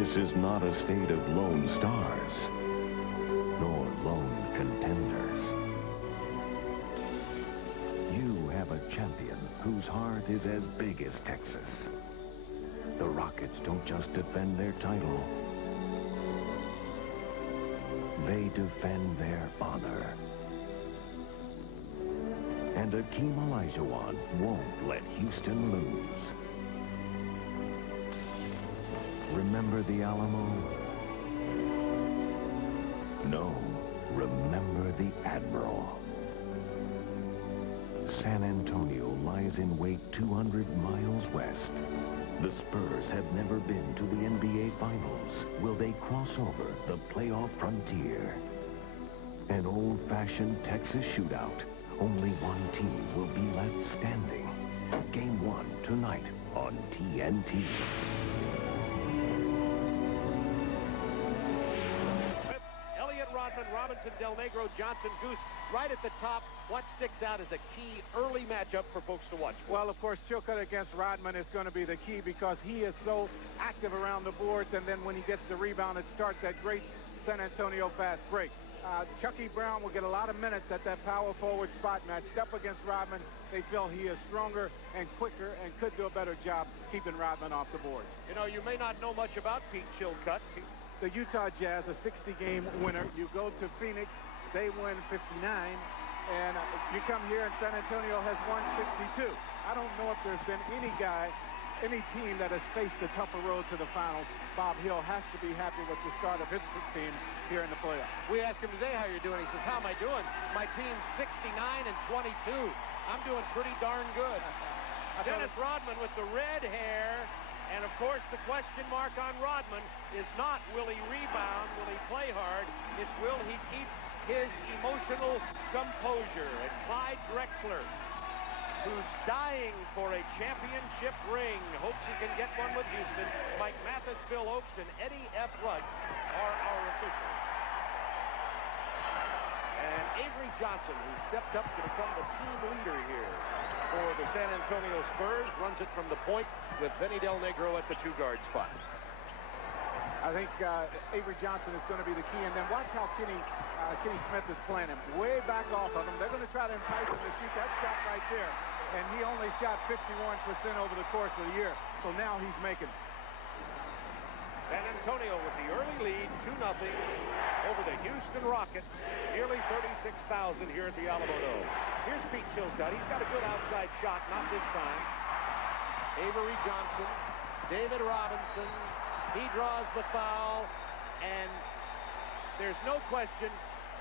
this is not a state of lone stars, nor lone contenders. You have a champion whose heart is as big as Texas. The Rockets don't just defend their title. They defend their honor. And Hakeem Olajuwon won't let Houston lose. Remember the Alamo? No, remember the Admiral. San Antonio lies in wait 200 miles west. The Spurs have never been to the NBA Finals. Will they cross over the playoff frontier? An old-fashioned Texas shootout. Only one team will be left standing. Game 1 tonight on TNT. Rodman, Robinson, Del Negro, Johnson, Goose, right at the top. What sticks out as a key early matchup for folks to watch for? Well, of course, Chilcutt against Rodman is going to be the key because he is so active around the boards, and then when he gets the rebound, it starts that great San Antonio fast break. Chucky Brown will get a lot of minutes at that power forward spot matched up against Rodman. They feel he is stronger and quicker and could do a better job keeping Rodman off the board. You know, you may not know much about Pete Chilcutt. The Utah Jazz, a 60-game winner. You go to Phoenix, they win 59, and you come here and San Antonio has won 62. I don't know if there's been any team that has faced a tougher road to the finals. Bob Hill has to be happy with the start of his team here in the playoffs. We asked him today how you're doing. He says, how am I doing? My team's 69 and 22. I'm doing pretty darn good. Dennis Rodman with the red hair. And, of course, the question mark on Rodman is not will he rebound, will he play hard, it's will he keep his emotional composure. And Clyde Drexler, who's dying for a championship ring, hopes he can get one with Houston. Mike Mathis, Phil Oakes, and Eddie F. Wright are our officials. And Avery Johnson, who stepped up to become the team leader here for the San Antonio Spurs, runs it from the point with Vinny Del Negro at the two-guard spot. I think Avery Johnson is going to be the key. And then watch how Kenny Smith is playing him. Way back off of him. They're going to try to entice him to shoot that shot right there. And he only shot 51% over the course of the year. So now he's making it. San Antonio with the early lead, 2-0 over the Houston Rockets. Nearly 36,000 here at the Alamo Dome. Here's Pete Chilcutt. He's got a good outside shot, not this time. Avery Johnson, David Robinson, he draws the foul, and there's no question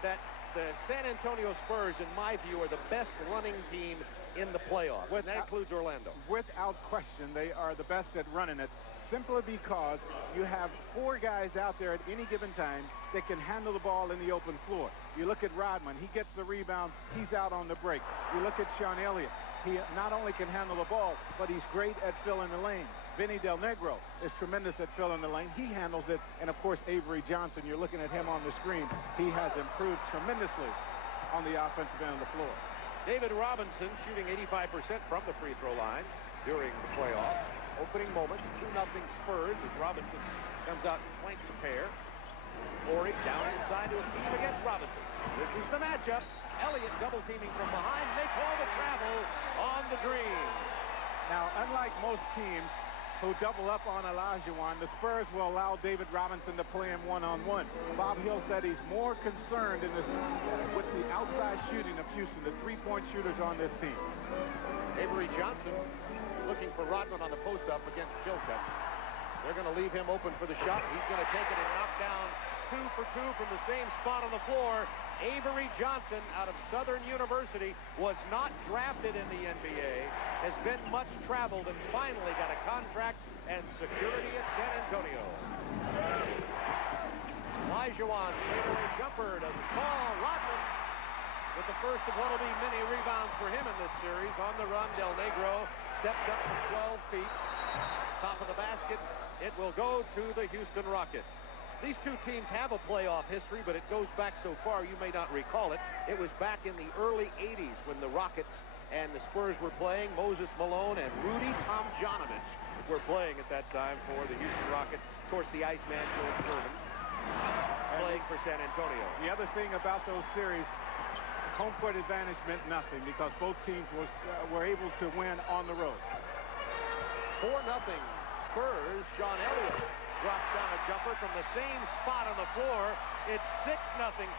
that the San Antonio Spurs, in my view, are the best running team in the playoffs. And that includes Orlando. Without question, they are the best at running it, simply because you have 4 guys out there at any given time that can handle the ball in the open floor. You look at Rodman, he gets the rebound, he's out on the break. You look at Sean Elliott. He not only can handle the ball, but he's great at filling the lane. Vinny Del Negro is tremendous at filling the lane. He handles it. And, of course, Avery Johnson, you're looking at him on the screen. He has improved tremendously on the offensive end of the floor. David Robinson shooting 85% from the free throw line during the playoffs. Opening moments, 2-0 Spurs as Robinson comes out and flanks a pair. Horry down inside to Hakeem against Robinson. This is the matchup. Elliott double teaming from behind. They call the travel on the green. Now, unlike most teams who double up on Olajuwon, the Spurs will allow David Robinson to play him one-on-one. Bob Hill said he's more concerned in this with the outside shooting of Houston, the three-point shooters on this team. Avery Johnson looking for Rodman on the post-up against Chilcutt. They're going to leave him open for the shot. He's going to take it and knock down 2 for 2 from the same spot on the floor. Avery Johnson out of Southern University was not drafted in the NBA, has been much traveled, and finally got a contract and security at San Antonio. Olajuwon, fadeaway jumper, doesn't fall. Rodman with the first of what will be many rebounds for him in this series. On the run, Del Negro steps up to 12 feet. Top of the basket. It will go to the Houston Rockets. These two teams have a playoff history, but it goes back so far you may not recall it. It was back in the early 80s when the Rockets and the Spurs were playing. Moses Malone and Rudy Tomjanovich were playing at that time for the Houston Rockets. Of course, the Iceman, George Gervin, playing for San Antonio. The other thing about those series, home court advantage meant nothing because both teams were able to win on the road. 4-0 Spurs. Sean Elliott drops down a jumper from the same spot on the floor. It's 6-0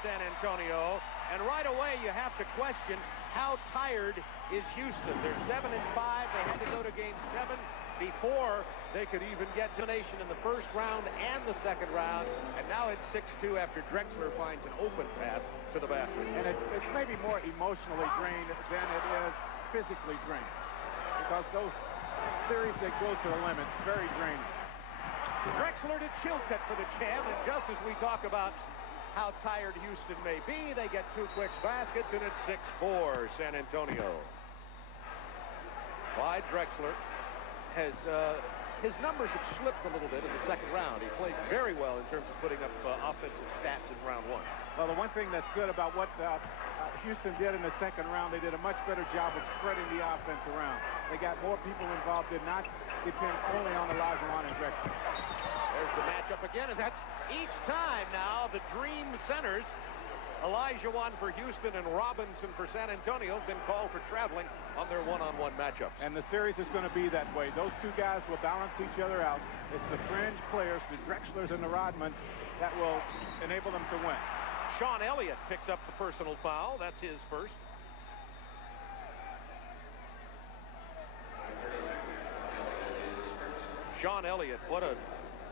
San Antonio. And right away you have to question how tired is Houston. They're 7-5. They had to go to game 7 before they could even get donation in the first round and the second round. And now it's 6-2 after Drexler finds an open path to the basket. And it's maybe more emotionally drained than it is physically drained. Because those series that go to the limit, very draining. Drexler to Chilcutt for the jam, and just as we talk about how tired Houston may be, they get 2 quick baskets, and it's 6-4 San Antonio. Clyde Drexler has his numbers have slipped a little bit in the second round. He played very well in terms of putting up offensive stats in round 1. Well, the one thing that's good about what Houston did in the second round, they did a much better job of spreading the offense around. They got more people involved, did not depend only on Olajuwon and Drexler. There's the matchup again, and that's each time now the dream centers. Olajuwon for Houston and Robinson for San Antonio have been called for traveling on their one-on-one matchups. And the series is going to be that way. Those two guys will balance each other out. It's the fringe players, the Drexlers and the Rodmans, that will enable them to win. Sean Elliott picks up the personal foul. That's his first. Sean Elliott, what a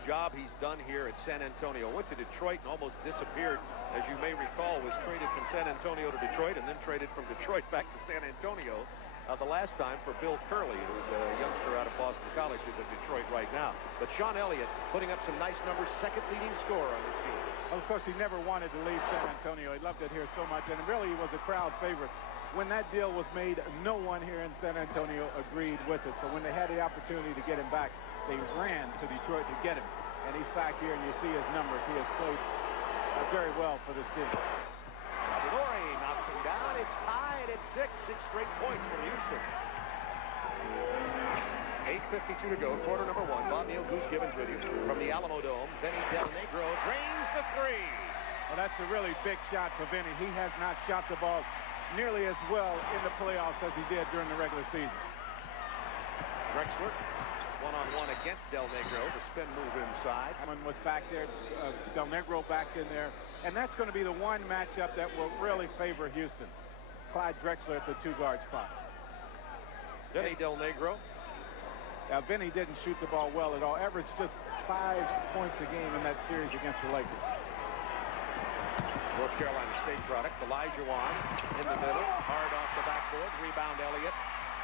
job he's done here at San Antonio. Went to Detroit and almost disappeared. As you may recall, was traded from San Antonio to Detroit and then traded from Detroit back to San Antonio the last time for Bill Curley, who's a youngster out of Boston College, who's at Detroit right now. But Sean Elliott putting up some nice numbers, second leading scorer on this team. Of course, he never wanted to leave San Antonio. He loved it here so much, and really he was a crowd favorite. When that deal was made, no one here in San Antonio agreed with it. So when they had the opportunity to get him back, they ran to Detroit to get him. And he's back here, and you see his numbers. He has played very well for this team. Abidore knocks him down. It's tied at 6 straight points for Houston. 8:52 to go, quarter number 1. Bob Neal, Goose Gibbons with you from the Alamo Dome. Vinny Del Negro drains the 3. Well, that's a really big shot for Vinny. He has not shot the ball nearly as well in the playoffs as he did during the regular season. Drexler, one-on-one against Del Negro. The spin move inside. One was back there, Del Negro back in there. And that's going to be the one matchup that will really favor Houston. Clyde Drexler at the 2-guard spot. Vinny Del Negro. Vinny didn't shoot the ball well at all. Averaged just 5 points a game in that series against the Lakers. North Carolina State product. Olajuwon in the middle. Hard off the backboard. Rebound Elliott.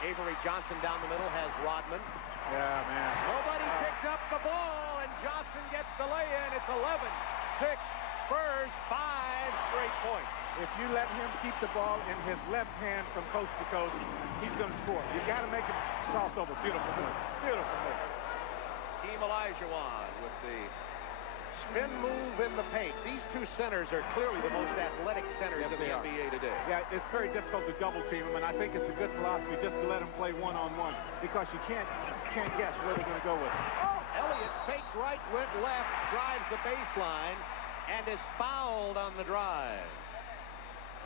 Avery Johnson down the middle has Rodman. Yeah, man. Nobody picked up the ball, and Johnson gets the lay-in. It's 11-6. Spurs, 5 straight points. If you let him keep the ball in his left hand from coast to coast, he's going to score. You got to make him cross over. Beautiful move. Beautiful move. Hakeem Olajuwon with the spin move in the paint. These two centers are clearly the most athletic centers in the NBA today. Yeah, it's very difficult to double team them, and I think it's a good philosophy just to let them play one-on-one because you can't guess where they're going to go with it. Elliott faked right, went left, drives the baseline, and is fouled on the drive.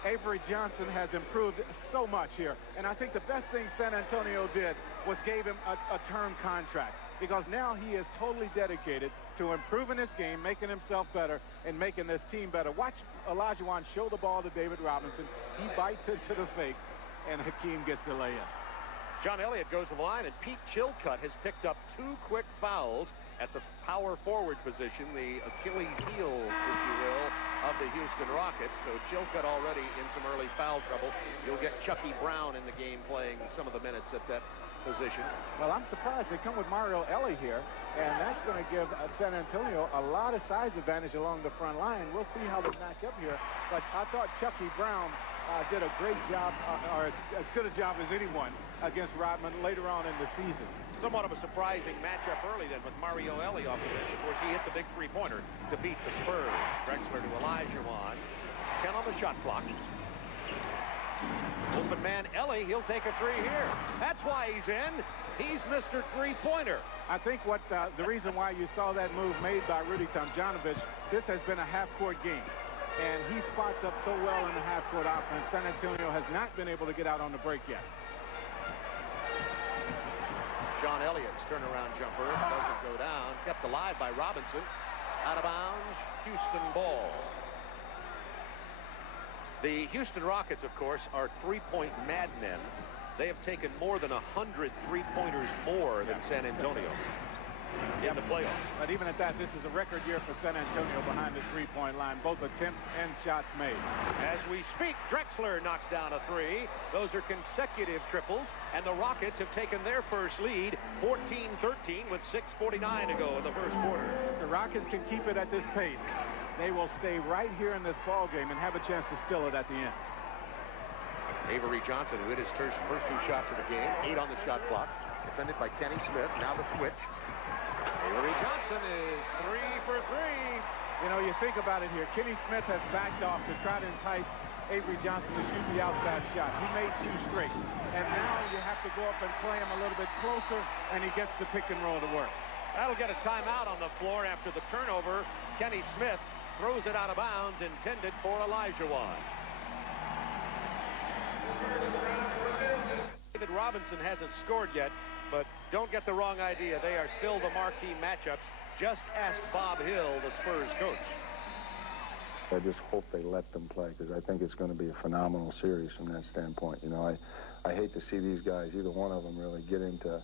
Avery Johnson has improved so much here, and I think the best thing San Antonio did was gave him a term contract, because now he is totally dedicated to improving his game, making himself better, and making this team better. Watch Olajuwon show the ball to David Robinson. He bites into the fake, and Hakeem gets the layup. John Elliott goes to the line, and Pete Chilcutt has picked up 2 quick fouls at the power forward position, the Achilles heel, if you will, of the Houston Rockets. So Chilcutt already in some early foul trouble. You'll get Chucky Brown in the game playing some of the minutes at that position. Well, I'm surprised they come with Mario Elie here, and that's going to give San Antonio a lot of size advantage along the front line. We'll see how they match up here. But I thought Chucky Brown did a great job, or as good a job as anyone, against Rodman later on in the season. Somewhat of a surprising matchup early then with Mario Elie off the bench. Of course, he hit the big three-pointer to beat the Spurs. Drexler to Olajuwon. 10 on the shot clock. Open man Elie, he'll take a 3 here. That's why he's in. He's Mr. Three-pointer. I think what the reason why you saw that move made by Rudy Tomjanovich, this has been a half-court game. And he spots up so well in the half-court offense. San Antonio has not been able to get out on the break yet. Sean Elliott's turnaround jumper doesn't go down. Kept alive by Robinson. Out of bounds. Houston ball. The Houston Rockets, of course, are three-point madmen. They have taken more than 100 three-pointers more than San Antonio in the playoffs. But even at that, this is a record year for San Antonio behind the three-point line, both attempts and shots made. As we speak, Drexler knocks down a three. Those are consecutive triples, and the Rockets have taken their first lead, 14-13, with 6:49 to go in the first quarter. If the Rockets can keep it at this pace, they will stay right here in this ball game and have a chance to steal it at the end. Avery Johnson, who hit his first two shots of the game, 8 on the shot clock, defended by Kenny Smith. Now the switch. Avery Johnson is 3 for 3. You know, you think about it here. Kenny Smith has backed off to try to entice Avery Johnson to shoot the outside shot. He made 2 straight. And now you have to go up and play him a little bit closer, and he gets the pick and roll to work. That'll get a timeout on the floor after the turnover. Kenny Smith throws it out of bounds, intended for Olajuwon. David Robinson hasn't scored yet, but don't get the wrong idea. They are still the marquee matchups. Just ask Bob Hill, the Spurs coach. I just hope they let them play, because I think it's going to be a phenomenal series from that standpoint. You know, I hate to see these guys, either one of them, really get into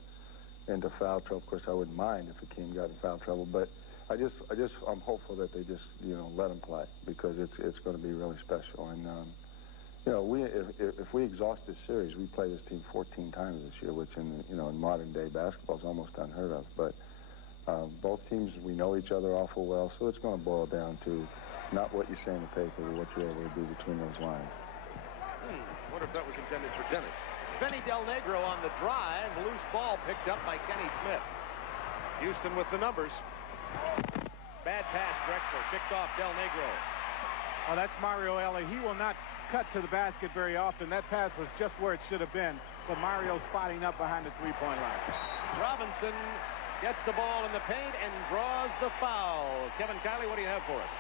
foul trouble. Of course, I wouldn't mind if Hakeem got in foul trouble, but I'm hopeful that they just, you know, let them play, because it's going to be really special. And you know, if we exhaust this series, we play this team 14 times this year, which in modern day basketball is almost unheard of. But both teams, we know each other awful well, so it's going to boil down to not what you say in the paper, but what you're able to do between those lines. Wonder if that was intended for Dennis. Benny Del Negro on the drive. Loose ball picked up by Kenny Smith. Houston with the numbers. Bad pass, Drexler. Picked off Del Negro. Oh, that's Mario Elie. He will not cut to the basket very often. That pass was just where it should have been, but Mario spotting up behind the three-point line. Robinson gets the ball in the paint and draws the foul. Kevin Kiley, what do you have for us?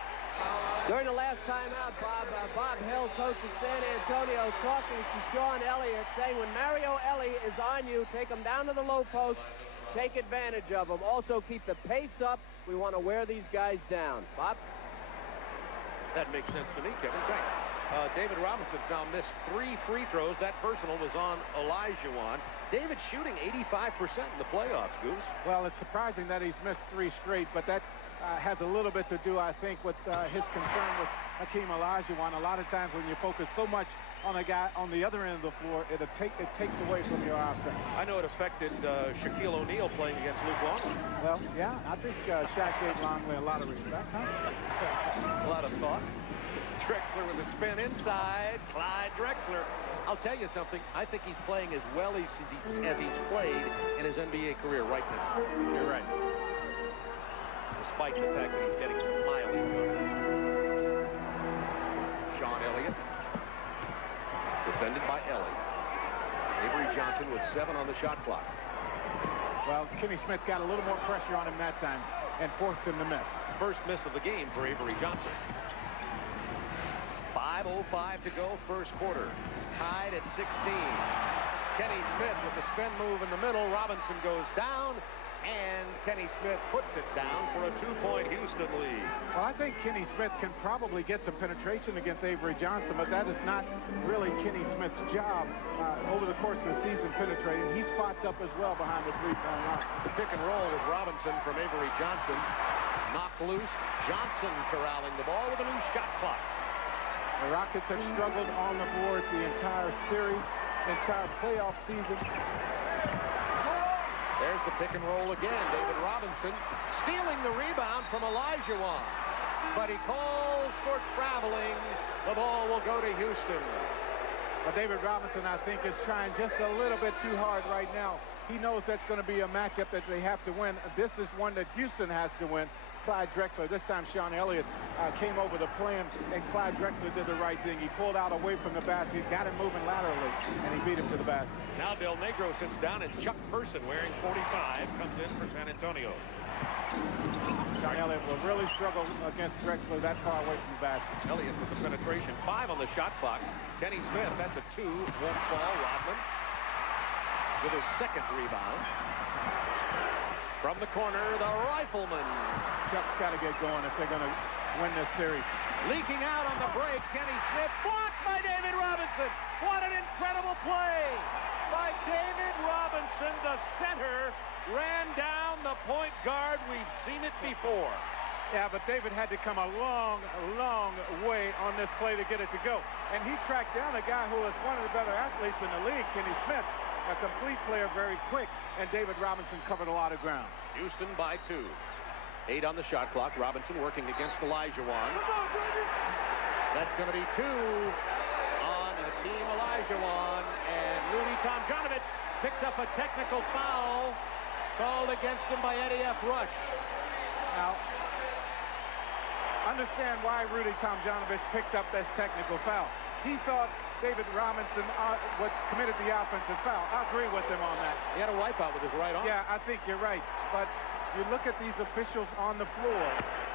During the last timeout, Bob Hill, coach of San Antonio, talking to Sean Elliott, saying when Mario Elie is on you, take him down to the low post, take advantage of him. Also keep the pace up. We want to wear these guys down. Bob? That makes sense to me, Kevin. Thanks. David Robinson's now missed 3 free throws. That personal was on Olajuwon. David's shooting 85% in the playoffs, Goose. Well, it's surprising that he's missed 3 straight, but that has a little bit to do, I think, with his concern with Hakeem Olajuwon. A lot of times when you focus so much on a guy on the other end of the floor, it takes away from your offense. I know it affected Shaquille O'Neal playing against Luke Longley. Well, yeah, I think Shaq gave Longley a lot of respect, huh? A lot of thought. Drexler with a spin inside. Clyde Drexler. I'll tell you something. I think he's playing as well as he's played in his NBA career right now. You're right. Despite the fact that he's getting some mileage on it. Sean Elliott. Defended by Ellie. Avery Johnson with 7 on the shot clock. Well, Kenny Smith got a little more pressure on him that time and forced him to miss. First miss of the game for Avery Johnson. 5:05 to go, first quarter. Tied at 16. Kenny Smith with the spin move in the middle. Robinson goes down, and Kenny Smith puts it down for a 2-point Houston lead. Well, I think Kenny Smith can probably get some penetration against Avery Johnson, but that is not really Kenny Smith's job over the course of the season penetrating. He spots up as well behind the three-point line. The pick and roll with Robinson from Avery Johnson. Knocked loose. Johnson corralling the ball with a loose shot clock. The Rockets have struggled on the boards the entire series, entire playoff season. There's the pick and roll again. David Robinson stealing the rebound from Olajuwon. But he calls for traveling. The ball will go to Houston. But David Robinson, I think, is trying just a little bit too hard right now. He knows that's going to be a matchup that they have to win. This is one that Houston has to win. Clyde Drexler. This time Sean Elliott came over the plan, and Clyde Drexler did the right thing. He pulled out away from the basket, got him moving laterally, and he beat him to the basket. Now Del Negro sits down, and Chuck Person, wearing 45, comes in for San Antonio. Sean Elliott will really struggle against Drexler that far away from the basket. Elliott with the penetration. 5 on the shot clock. Kenny Smith, that's a 2. Won't fall. Rodman with his second rebound. From the corner, the Rifleman. Chuck's got to get going if they're going to win this series. Leaking out on the break, Kenny Smith, blocked by David Robinson. What an incredible play by David Robinson. The center ran down the point guard. We've seen it before. Yeah, but David had to come a long, long way on this play to get it to go. And he tracked down a guy who was one of the better athletes in the league, Kenny Smith. A complete player, very quick, and David Robinson covered a lot of ground. Houston by 2. 8 on the shot clock. Robinson working against Olajuwon. That's going to be 2 on Hakeem Olajuwon. And Rudy Tomjanovich picks up a technical foul called against him by Eddie F. Rush. Now, understand why Rudy Tomjanovich picked up this technical foul. He thought David Robinson committed the offensive foul. I agree with him on that. He had a wipeout with his right arm. Yeah, I think you're right. But you look at these officials on the floor,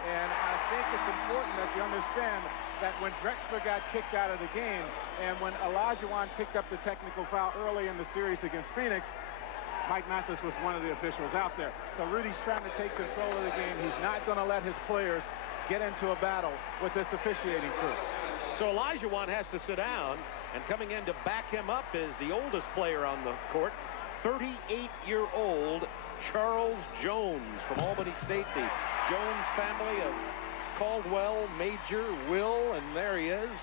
and I think it's important that you understand that when Drexler got kicked out of the game, and when Olajuwon picked up the technical foul early in the series against Phoenix, Mike Mathis was one of the officials out there. So Rudy's trying to take control of the game. He's not going to let his players get into a battle with this officiating crew. So Olajuwon has to sit down, and coming in to back him up is the oldest player on the court, 38-year-old Charles Jones from Albany State, the Jones family of Caldwell, Major, Will, and there he is.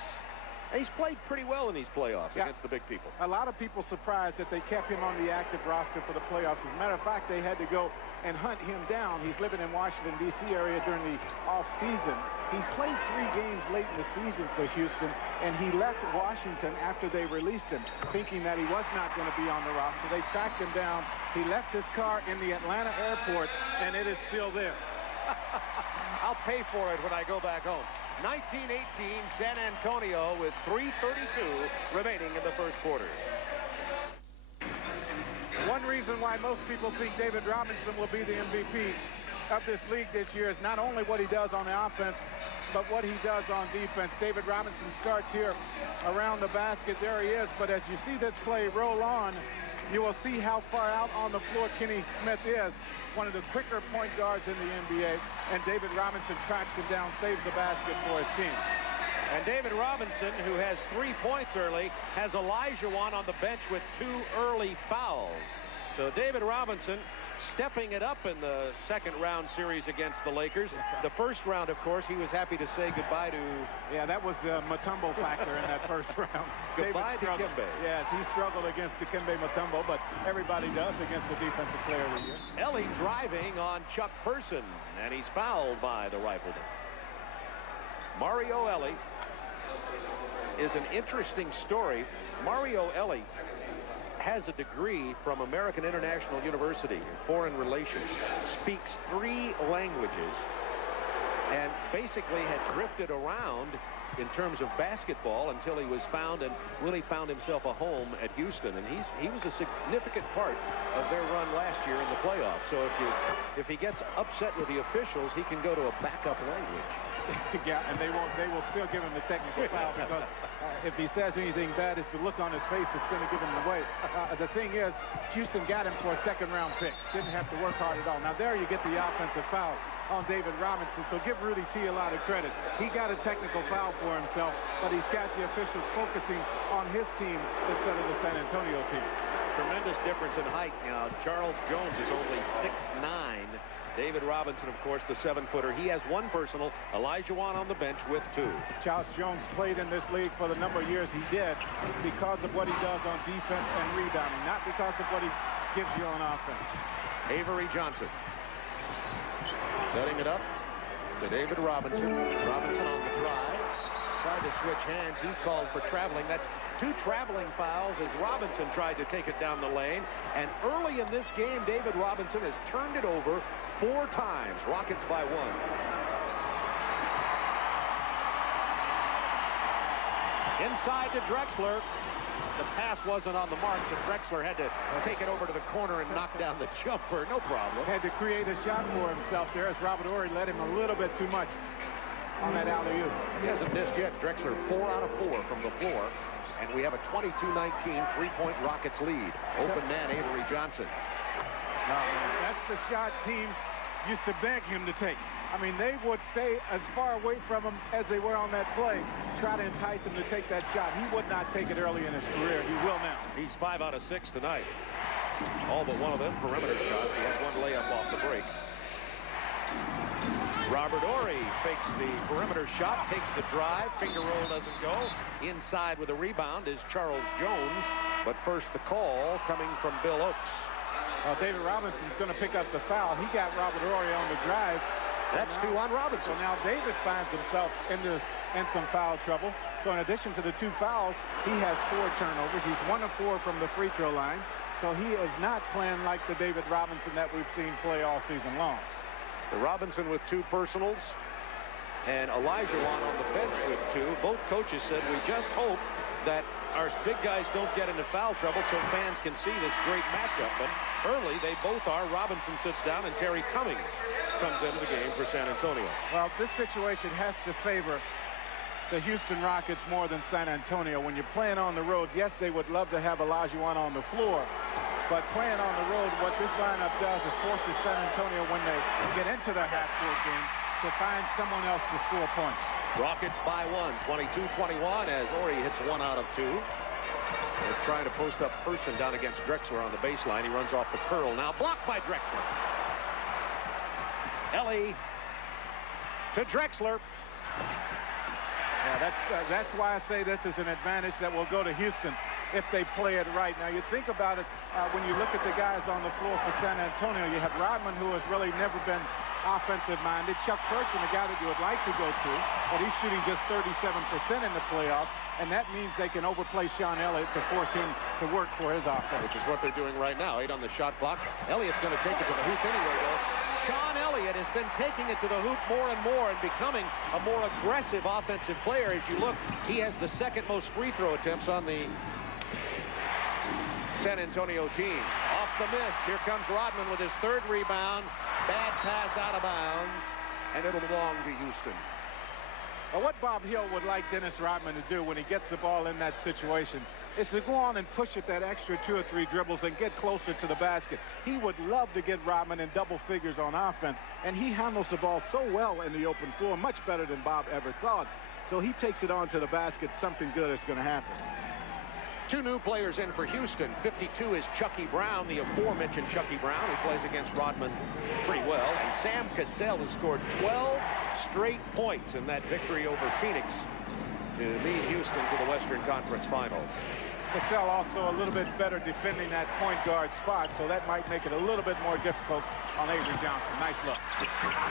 And he's played pretty well in these playoffs against the big people. A lot of people surprised that they kept him on the active roster for the playoffs. As a matter of fact, they had to go and hunt him down. He's living in Washington, D.C. area during the off-season. He played 3 games late in the season for Houston, and he left Washington after they released him, thinking that he was not going to be on the roster. They tracked him down. He left his car in the Atlanta airport, and it is still there. I'll pay for it when I go back home. 19-18 San Antonio with 3:32 remaining in the first quarter. One reason why most people think David Robinson will be the MVP of this league this year is not only what he does on the offense, but what he does on defense. David Robinson starts here around the basket. There he is. But as you see this play roll on, you will see how far out on the floor Kenny Smith is. One of the quicker point guards in the NBA. And David Robinson tracks him down, saves the basket for his team. And David Robinson, who has 3 points early, has Olajuwon on the bench with 2 early fouls. So David Robinson stepping it up in the second-round series against the Lakers. The first round, of course, he was happy to say goodbye to... Yeah, that was the Mutombo factor in that first round. Goodbye to Dikembe. Yes, he struggled against Dikembe Mutombo, but everybody does against the defensive player of the year. Ellie driving on Chuck Person, and he's fouled by the Rifleman. Mario Ellie is an interesting story. Mario Ellie has a degree from American International University in foreign relations, speaks 3 languages, and basically had drifted around in terms of basketball until he was found and really found himself a home at Houston. And he was a significant part of their run last year in the playoffs. So if he gets upset with the officials, he can go to a backup language. Yeah, and they will still give him the technical foul because if he says anything bad, it's the look on his face that's going to give him away. The thing is, Houston got him for a second-round pick. Didn't have to work hard at all. Now, there you get the offensive foul on David Robinson, so give Rudy T a lot of credit. He got a technical foul for himself, but he's got the officials focusing on his team instead of the San Antonio team. Tremendous difference in height. Now, Charles Jones is only 6'9". David Robinson, of course, the 7-footer. He has 1 personal. Olajuwon on the bench with 2. Charles Jones played in this league for the number of years he did because of what he does on defense and rebounding, not because of what he gives you on offense. Avery Johnson setting it up to David Robinson. Robinson on the drive. Tried to switch hands. He's called for traveling. That's 2 traveling fouls as Robinson tried to take it down the lane. And early in this game, David Robinson has turned it over 4 times. Rockets by 1. Inside to Drexler. The pass wasn't on the mark, so Drexler had to take it over to the corner and knock down the jumper. No problem. Had to create a shot for himself there as Robert Horry led him a little bit too much on that alley-oop. He hasn't missed yet. Drexler 4 out of 4 from the floor. And we have a 22-19 3-point Rockets lead. Open man Avery Johnson. That's the shot teams used to beg him to take. I mean, they would stay as far away from him as they were on that play, try to entice him to take that shot. He would not take it early in his career. He will now. He's 5 out of 6 tonight. All but one of them perimeter shots. He had one layup off the break. Robert Horry fakes the perimeter shot, takes the drive. Finger roll doesn't go. Inside with a rebound is Charles Jones. But first the call coming from Bill Oakes. David Robinson's going to pick up the foul. He got Robert Horry on the drive. That's 2 on Robinson. So now David finds himself in some foul trouble. So in addition to the 2 fouls, he has 4 turnovers. He's 1 of 4 from the free throw line. So he is not playing like the David Robinson that we've seen play all season long. The Robinson with 2 personals and Olajuwon on the bench with 2. Both coaches said we just hope that our big guys don't get into foul trouble so fans can see this great matchup. But early, they both are. Robinson sits down and Terry Cummings comes into the game for San Antonio. Well, this situation has to favor the Houston Rockets more than San Antonio. When you're playing on the road, yes, they would love to have Olajuwon on the floor. But playing on the road, what this lineup does is forces San Antonio, when they get into the half-court game, to find someone else to score points. Rockets by 1, 22-21 as Horry hits 1 out of 2. They're trying to post up Person down against Drexler on the baseline. He runs off the curl now. Blocked by Drexler. Ellie to Drexler. Yeah, that's why I say this is an advantage that will go to Houston if they play it right. Now, you think about it, when you look at the guys on the floor for San Antonio, you have Rodman, who has really never been offensive-minded. Chuck Person, a guy that you would like to go to, but he's shooting just 37% in the playoffs, and that means they can overplay Sean Elliott to force him to work for his offense. Which is what they're doing right now. 8 on the shot clock. Elliott's going to take it to the hoop anyway, though. Sean Elliott has been taking it to the hoop more and more and becoming a more aggressive offensive player. As you look, he has the 2nd most free throw attempts on the San Antonio team. Off the miss. Here comes Rodman with his 3rd rebound. Bad pass out of bounds, and it'll belong to Houston. Well, what Bob Hill would like Dennis Rodman to do when he gets the ball in that situation is to go on and push it that extra 2 or 3 dribbles and get closer to the basket. He would love to get Rodman in double figures on offense, and he handles the ball so well in the open floor, much better than Bob ever thought. So he takes it on to the basket. Something good is going to happen. 2 new players in for Houston. 52 is Chucky Brown, the aforementioned Chucky Brown, who plays against Rodman pretty well. And Sam Cassell has scored 12 straight points in that victory over Phoenix to lead Houston to the Western Conference Finals. Cassell also a little bit better defending that point guard spot, so that might make it a little bit more difficult on Avery Johnson. Nice look.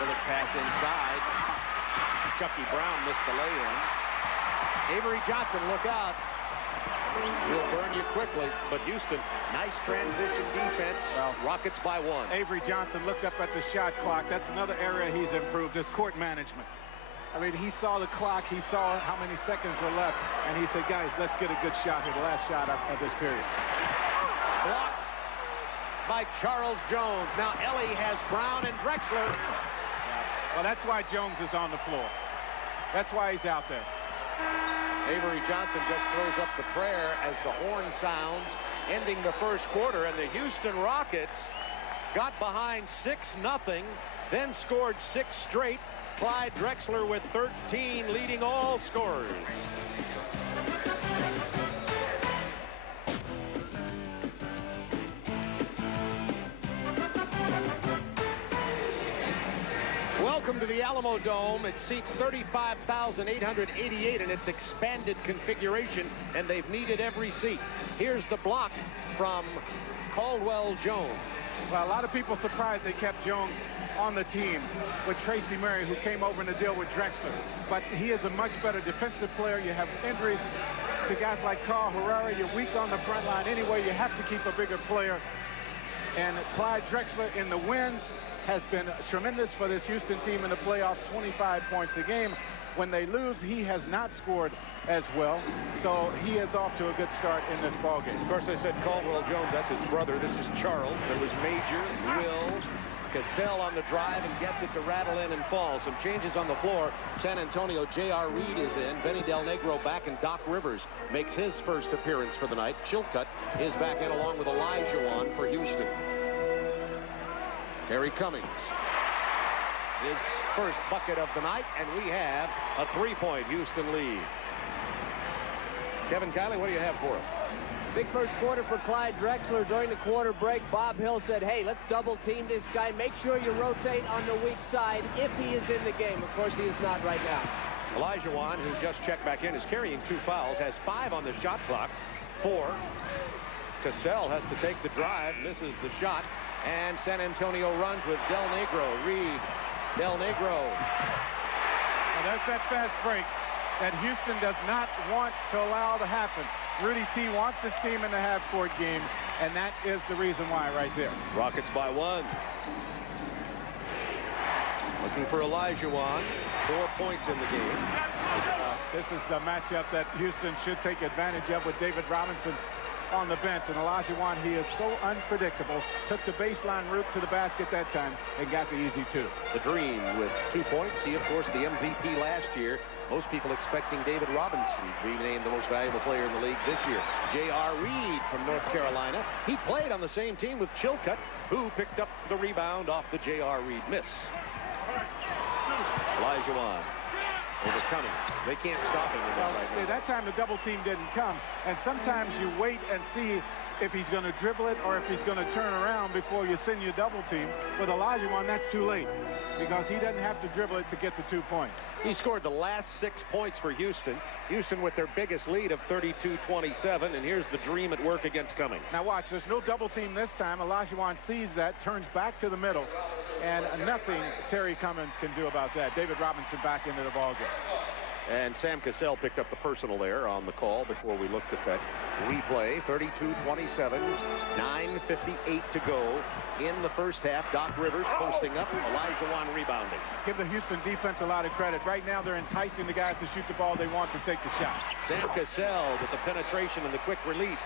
Little pass inside. Chucky Brown missed the lay-in. Avery Johnson, look out. He'll burn you quickly, but Houston, nice transition defense. Well, Rockets by 1. Avery Johnson looked up at the shot clock. That's another area he's improved, his court management. I mean, he saw the clock, he saw how many seconds were left, and he said, guys, let's get a good shot here, the last shot of this period. Blocked by Charles Jones. Now Ellie has Brown and Drexler. Well, that's why Jones is on the floor. That's why he's out there. Avery Johnson just throws up the prayer as the horn sounds, ending the first quarter, and the Houston Rockets got behind 6-0, then scored 6 straight. Clyde Drexler with 13, leading all scorers. Welcome to the Alamo Dome. It seats 35,888 in its expanded configuration, and they've needed every seat. Here's the block from Caldwell Jones. Well, a lot of people surprised they kept Jones on the team with Tracy Murray, who came over in to deal with Drexler. But he is a much better defensive player. You have injuries to guys like Carl Herrera. You're weak on the front line anyway. You have to keep a bigger player. And Clyde Drexler in the wins has been tremendous for this Houston team in the playoffs, 25 points a game. When they lose, he has not scored as well, so he is off to a good start in this ballgame. Of course, I said Caldwell Jones. That's his brother. This is Charles. There was Major, Will, Cassell on the drive and gets it to rattle in and fall. Some changes on the floor. San Antonio, J.R. Reed is in. Benny Del Negro back, and Doc Rivers makes his first appearance for the night. Chilcutt is back in along with Olajuwon for Houston. Terry Cummings. His first bucket of the night, and we have a 3-point Houston lead. Kevin Kiley, what do you have for us? Big first quarter for Clyde Drexler. During the quarter break, Bob Hill said, hey, let's double team this guy. Make sure you rotate on the weak side if he is in the game. Of course, he is not right now. Olajuwon, who just checked back in, is carrying 2 fouls, has 5 on the shot clock. 4. Cassell has to take the drive, misses the shot, and San Antonio runs with Del Negro. Reed, Del Negro. Now that's that fast break that Houston does not want to allow to happen. Rudy T wants his team in the half-court game, and that is the reason why right there. Rockets by 1. Looking for Olajuwon. 4 points in the game. This is the matchup that Houston should take advantage of with David Robinson on the bench. And Olajuwon, he is so unpredictable. Took the baseline route to the basket that time and got the easy 2. The Dream with 2 points. He, of course, the MVP last year. Most people expecting David Robinson to be named the most valuable player in the league this year. J.R. Reed from North Carolina. He played on the same team with Chilcutt, who picked up the rebound off the J.R. Reed miss. Olajuwon over Cummings. They can't stop him. Well, that time the double team didn't come, and sometimes you wait and see if he's going to dribble it or if he's going to turn around before you send your double team. With Olajuwon, that's too late because he doesn't have to dribble it to get the 2 points. He scored the last 6 points for Houston. Houston with their biggest lead of 32-27, and here's the Dream at work against Cummings. Now watch, there's no double team this time. Olajuwon sees that, turns back to the middle, and nothing Terry Cummings can do about that. David Robinson back into the ballgame. And Sam Cassell picked up the personal there on the call before we looked at that replay. 32-27, 9:58 to go in the first half. Doc Rivers posting up, Olajuwon rebounding. Give the Houston defense a lot of credit. Right now they're enticing the guys to shoot the ball they want to take the shot. Sam Cassell with the penetration and the quick release.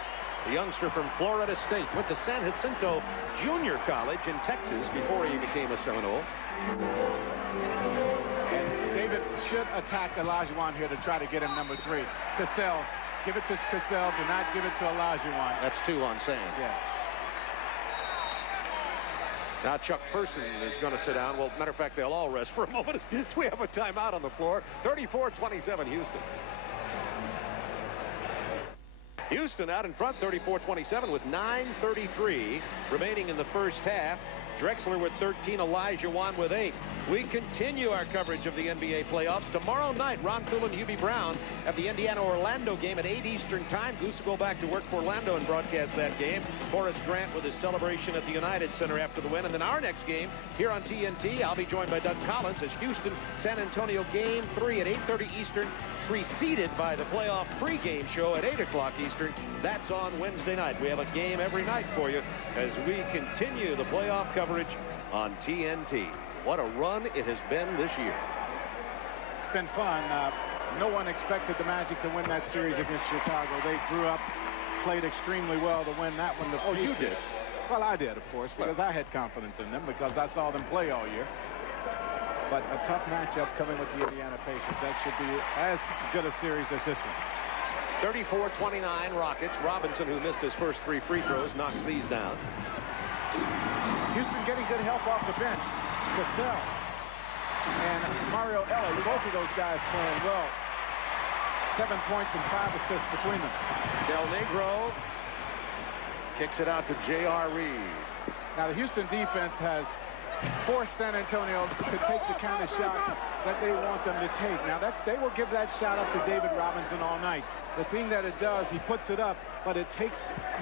The youngster from Florida State went to San Jacinto Junior College in Texas before he became a Seminole. David should attack Olajuwon here to try to get him number 3. Cassell, give it to Cassell, do not give it to Olajuwon. That's 2 on Sam. Yes. Now Chuck Person is going to sit down. Well, matter of fact, they'll all rest for a moment as we have a timeout on the floor. 34-27 Houston. Houston out in front, 34-27 with 9:33 remaining in the first half. Drexler with 13, Olajuwon with 8. We continue our coverage of the NBA playoffs. Tomorrow night, Ron Poole and Hubie Brown have the Indiana-Orlando game at 8 Eastern time. Goose will go back to work for Orlando and broadcast that game. Forrest Grant with his celebration at the United Center after the win. And then our next game here on TNT, I'll be joined by Doug Collins as Houston-San Antonio Game 3 at 8:30 Eastern, preceded by the playoff pregame show at 8 o'clock Eastern. That's on Wednesday night. We have a game every night for you as we continue the playoff coverage on TNT. What a run it has been this year. It's been fun. No one expected the Magic to win that series against Chicago. They grew up, played extremely well to win that one. Oh, you did? Well, I did, of course, because I had confidence in them because I saw them play all year. But a tough matchup coming with the Indiana Pacers. That should be as good a series as this one. 34-29 Rockets. Robinson, who missed his first 3 free throws, knocks these down. Houston getting good help off the bench. Cassell and Mario Ellie, both of those guys playing well. 7 points and 5 assists between them. Del Negro kicks it out to J.R. Reed. Now the Houston defense has forced San Antonio to take the kind of shots that they want them to take. Now that they will give that shot up to David Robinson all night. The thing that it does, he puts it up, but it takes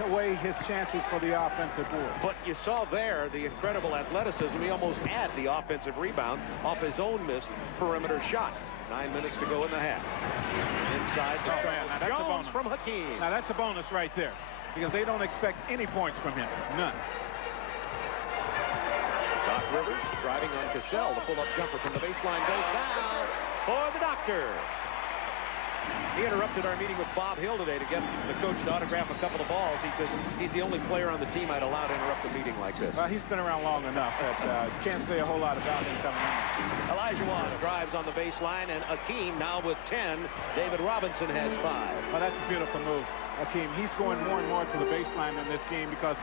away his chances for the offensive board. But you saw there the incredible athleticism. He almost had the offensive rebound off his own missed perimeter shot. 9 minutes to go in the half. Inside the Jones from Hakeem. Now that's a bonus right there because they don't expect any points from him. None. Doc Rivers driving on Cassell. The pull-up jumper from the baseline goes down for the doctor. He interrupted our meeting with Bob Hill today to get the coach to autograph a couple of balls. He says he's the only player on the team I'd allow to interrupt a meeting like this. Well, he's been around long enough that can't say a whole lot about him coming in. Olajuwon drives on the baseline, and Hakeem now with 10. David Robinson has 5. Well, that's a beautiful move, Hakeem. He's going more and more to the baseline in this game because,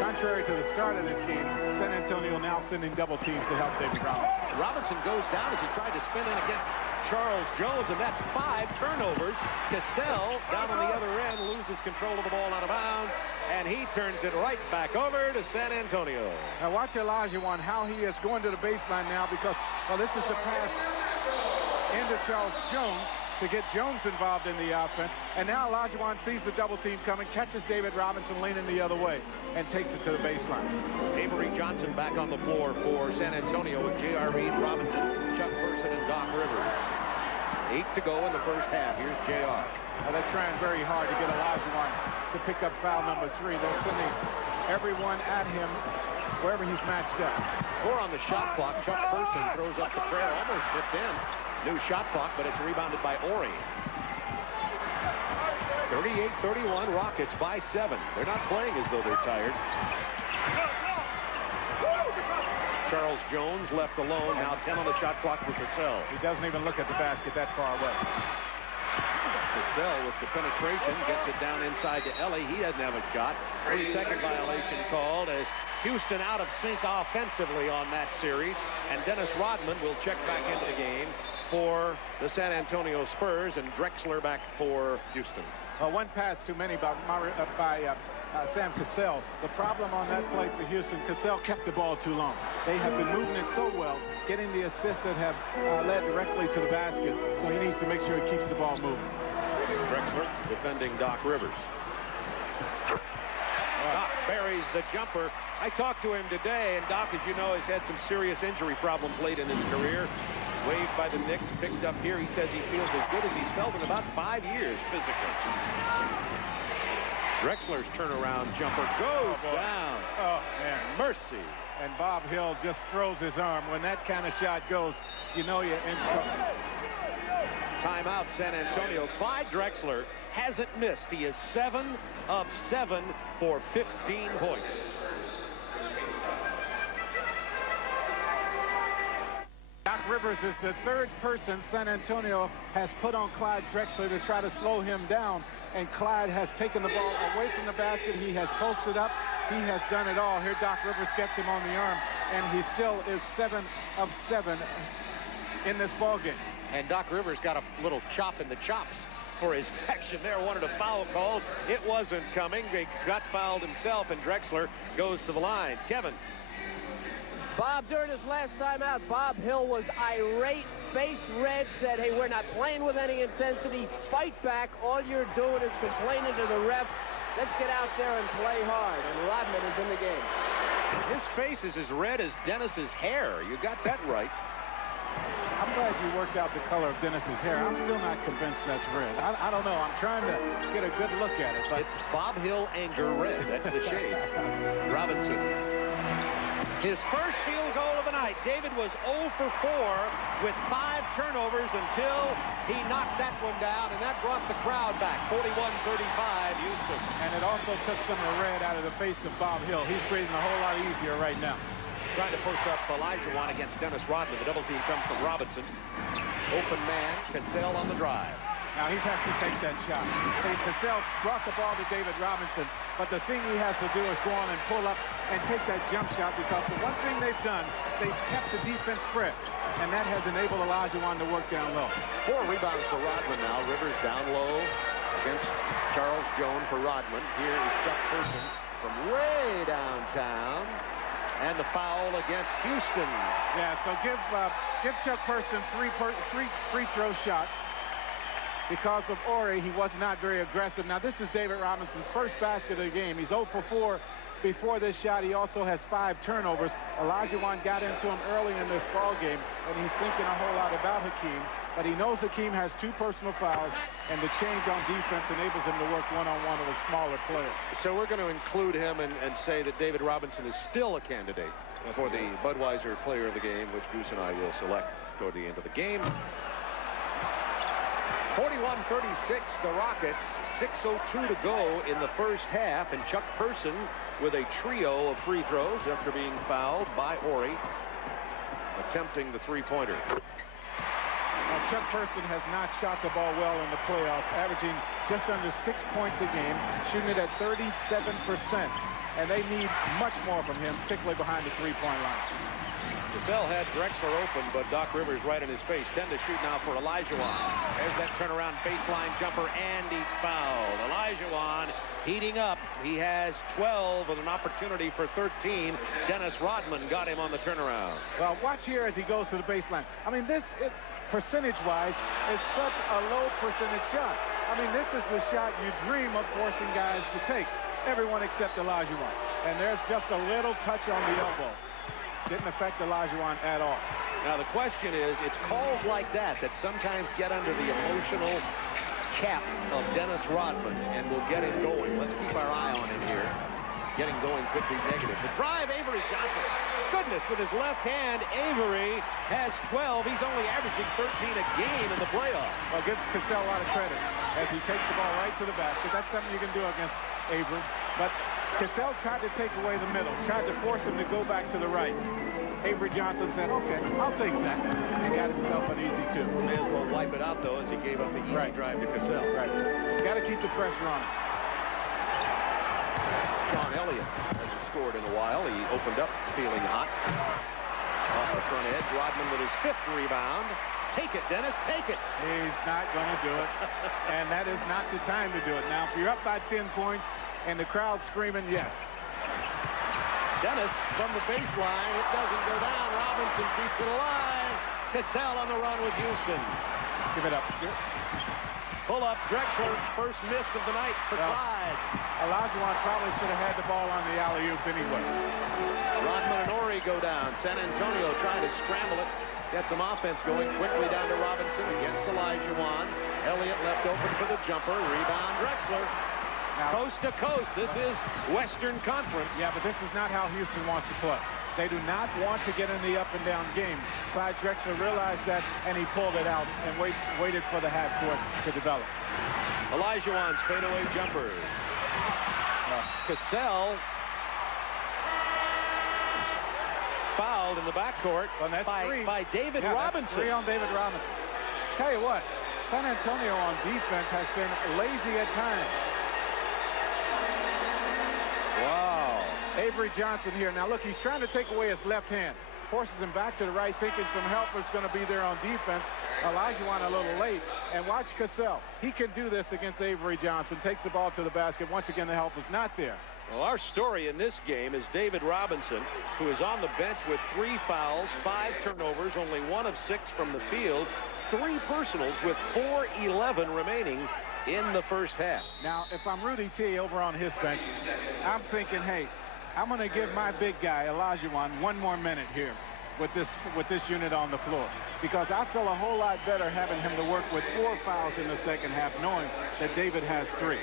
contrary to the start of this game, San Antonio now sending double teams to help David Robinson. Robinson goes down as he tried to spin in against Charles Jones, and that's 5 turnovers. Cassell down on the other end loses control of the ball out of bounds, and he turns it right back over to San Antonio. Now watch Olajuwon, how he is going to the baseline now because, well, this is the pass into Charles Jones to get Jones involved in the offense, and now Olajuwon sees the double team coming, catches David Robinson leaning the other way, and takes it to the baseline. Avery Johnson back on the floor for San Antonio with J.R. Reed, Robinson, Chuck Person, and Doc Rivers. 8 to go in the first half. Here's J.R. Well, they're trying very hard to get Olajuwon to pick up foul number 3. They're sending everyone at him wherever he's matched up. 4 on the shot clock. Chuck Person throws up the trail, almost tipped in. New shot clock, but it's rebounded by Ori. 38-31, Rockets by 7. They're not playing as though they're tired. Charles Jones left alone. Now 10 on the shot clock for Cassell. He doesn't even look at the basket that far away. Cassell with the penetration gets it down inside to Ellie. He doesn't have a shot. 3-second violation called as Houston out of sync offensively on that series. And Dennis Rodman will check back into the game for the San Antonio Spurs, and Drexler back for Houston. One pass too many by Sam Cassell. The problem on that play for Houston, Cassell kept the ball too long. They have been moving it so well, getting the assists that have led directly to the basket, so he needs to make sure he keeps the ball moving. Drexler defending Doc Rivers. Doc buries the jumper. I talked to him today, and Doc, as you know, has had some serious injury problems late in his career. Waived by the Knicks, picked up here. He says he feels as good as he's felt in about 5 years physically. Drexler's turnaround jumper goes down. Oh, man. Mercy. And Bob Hill just throws his arm. When that kind of shot goes, you know you're in trouble. Timeout, San Antonio. Clyde Drexler hasn't missed. He is 7 of 7 for 15 points. Doc Rivers is the 3rd person San Antonio has put on Clyde Drexler to try to slow him down. And Clyde has taken the ball away from the basket. He has posted up. He has done it all. Here Doc Rivers gets him on the arm. And he still is 7 of 7 in this ballgame. And Doc Rivers got a little chop in the chops for his action there. Wanted a foul called. It wasn't coming. He got fouled himself, and Drexler goes to the line. Kevin. Bob, during his last time out, Bob Hill was irate, face red, said, hey, we're not playing with any intensity. Fight back. All you're doing is complaining to the refs. Let's get out there and play hard. And Rodman is in the game. His face is as red as Dennis's hair. You got that right. I'm glad you worked out the color of Dennis's hair. I'm still not convinced that's red. I don't know. I'm trying to get a good look at it. But it's Bob Hill anger red. That's the shade. Robinson. His first field goal of the night. David was 0 for 4 with 5 turnovers until he knocked that one down, and that brought the crowd back. 41-35, Houston. And it also took some of the red out of the face of Bob Hill. He's breathing a whole lot easier right now. Trying to post up Olajuwon against Dennis Rodman. The double team comes from Robinson. Open man, Cassell on the drive. Now he's has to take that shot. See, Cassell brought the ball to David Robinson, but the thing he has to do is go on and pull up and take that jump shot, because the one thing they've done, they've kept the defense fresh, and that has enabled Olajuwon to work down low. 4 rebounds for Rodman now. Rivers down low against Charles Jones for Rodman. Here is Chuck Person from way downtown. And the foul against Houston. Yeah, so give Chuck Person three free throw shots. Because of Ori, he was not very aggressive. Now, this is David Robinson's first basket of the game. He's 0 for 4 before this shot. He also has 5 turnovers. Olajuwon got into him early in this ball game, and he's thinking a whole lot about Hakeem. But he knows Hakeem has 2 personal fouls, and the change on defense enables him to work one-on-one with a smaller player. So we're going to include him and say that David Robinson is still a candidate. for the Budweiser Player of the Game, which Goose and I will select toward the end of the game. 41-36, the Rockets. 6:02 to go in the first half, and Chuck Person with a trio of free throws after being fouled by Horry, attempting the three-pointer. Now, Chuck Person has not shot the ball well in the playoffs, averaging just under 6 points a game, shooting it at 37%. And they need much more from him, particularly behind the three-point line. Cassell had Drexler open, but Doc Rivers right in his face. 10 to shoot now for Olajuwon. There's that turnaround baseline jumper, and he's fouled. Olajuwon heating up. He has 12 with an opportunity for 13. Dennis Rodman got him on the turnaround. Well, watch here as he goes to the baseline. I mean, percentage-wise, is such a low percentage shot. I mean, this is the shot you dream of forcing guys to take. Everyone except Olajuwon. And there's just a little touch on the elbow. Didn't affect Olajuwon at all. Now, the question is, it's calls like that sometimes get under the emotional cap of Dennis Rodman and will get him going. Let's keep our eye on him here. Getting going could be negative. The drive, Avery Johnson. Goodness, with his left hand, Avery has 12. He's only averaging 13 a game in the playoffs. Well, give Cassell a lot of credit as he takes the ball right to the basket. That's something you can do against Avery. But Cassell tried to take away the middle, tried to force him to go back to the right. Avery Johnson said, okay, I'll take that. And got himself an easy two. May as well wipe it out, though, as he gave up the easy drive to Cassell. Right. Got to keep the pressure on him. Sean Elliott hasn't scored in a while. He opened up feeling hot. Off the front edge, Rodman with his 5th rebound. Take it, Dennis, take it. He's not going to do it. And that is not the time to do it. Now, if you're up by 10 points and the crowd's screaming, yes. Dennis from the baseline. It doesn't go down. Robinson keeps it alive. Cassell on the run with Houston. Give it up. Pull up. Drexler, first miss of the night for Clyde. Olajuwon probably should have had the ball on the alley-oop anyway. Rodman and Horry go down. San Antonio trying to scramble it. Get some offense going quickly down to Robinson against Olajuwon. Elliott left open for the jumper. Rebound Drexler. Now, coast to coast. This is Western Conference. Yeah, but this is not how Houston wants to play. They do not want to get in the up-and-down game. Clyde Drexler realized that, and he pulled it out and waited for the half court to develop. Olajuwon's fadeaway jumper. Cassell fouled in the backcourt by David Robinson. That's 3 on David Robinson. Tell you what, San Antonio on defense has been lazy at times. Wow. Avery Johnson here. Now, look, he's trying to take away his left hand. Forces him back to the right, thinking some help is going to be there on defense. Olajuwon a little late. And watch Cassell. He can do this against Avery Johnson. Takes the ball to the basket. Once again, the help is not there. Well, our story in this game is David Robinson, who is on the bench with 3 fouls, 5 turnovers, only 1 of 6 from the field, 3 personals with 4:11 remaining in the first half. Now, if I'm Rudy T over on his bench, I'm thinking, hey, I'm going to give my big guy, Olajuwon, 1 more minute here with this unit on the floor. Because I feel a whole lot better having him to work with 4 fouls in the second half, knowing that David has 3.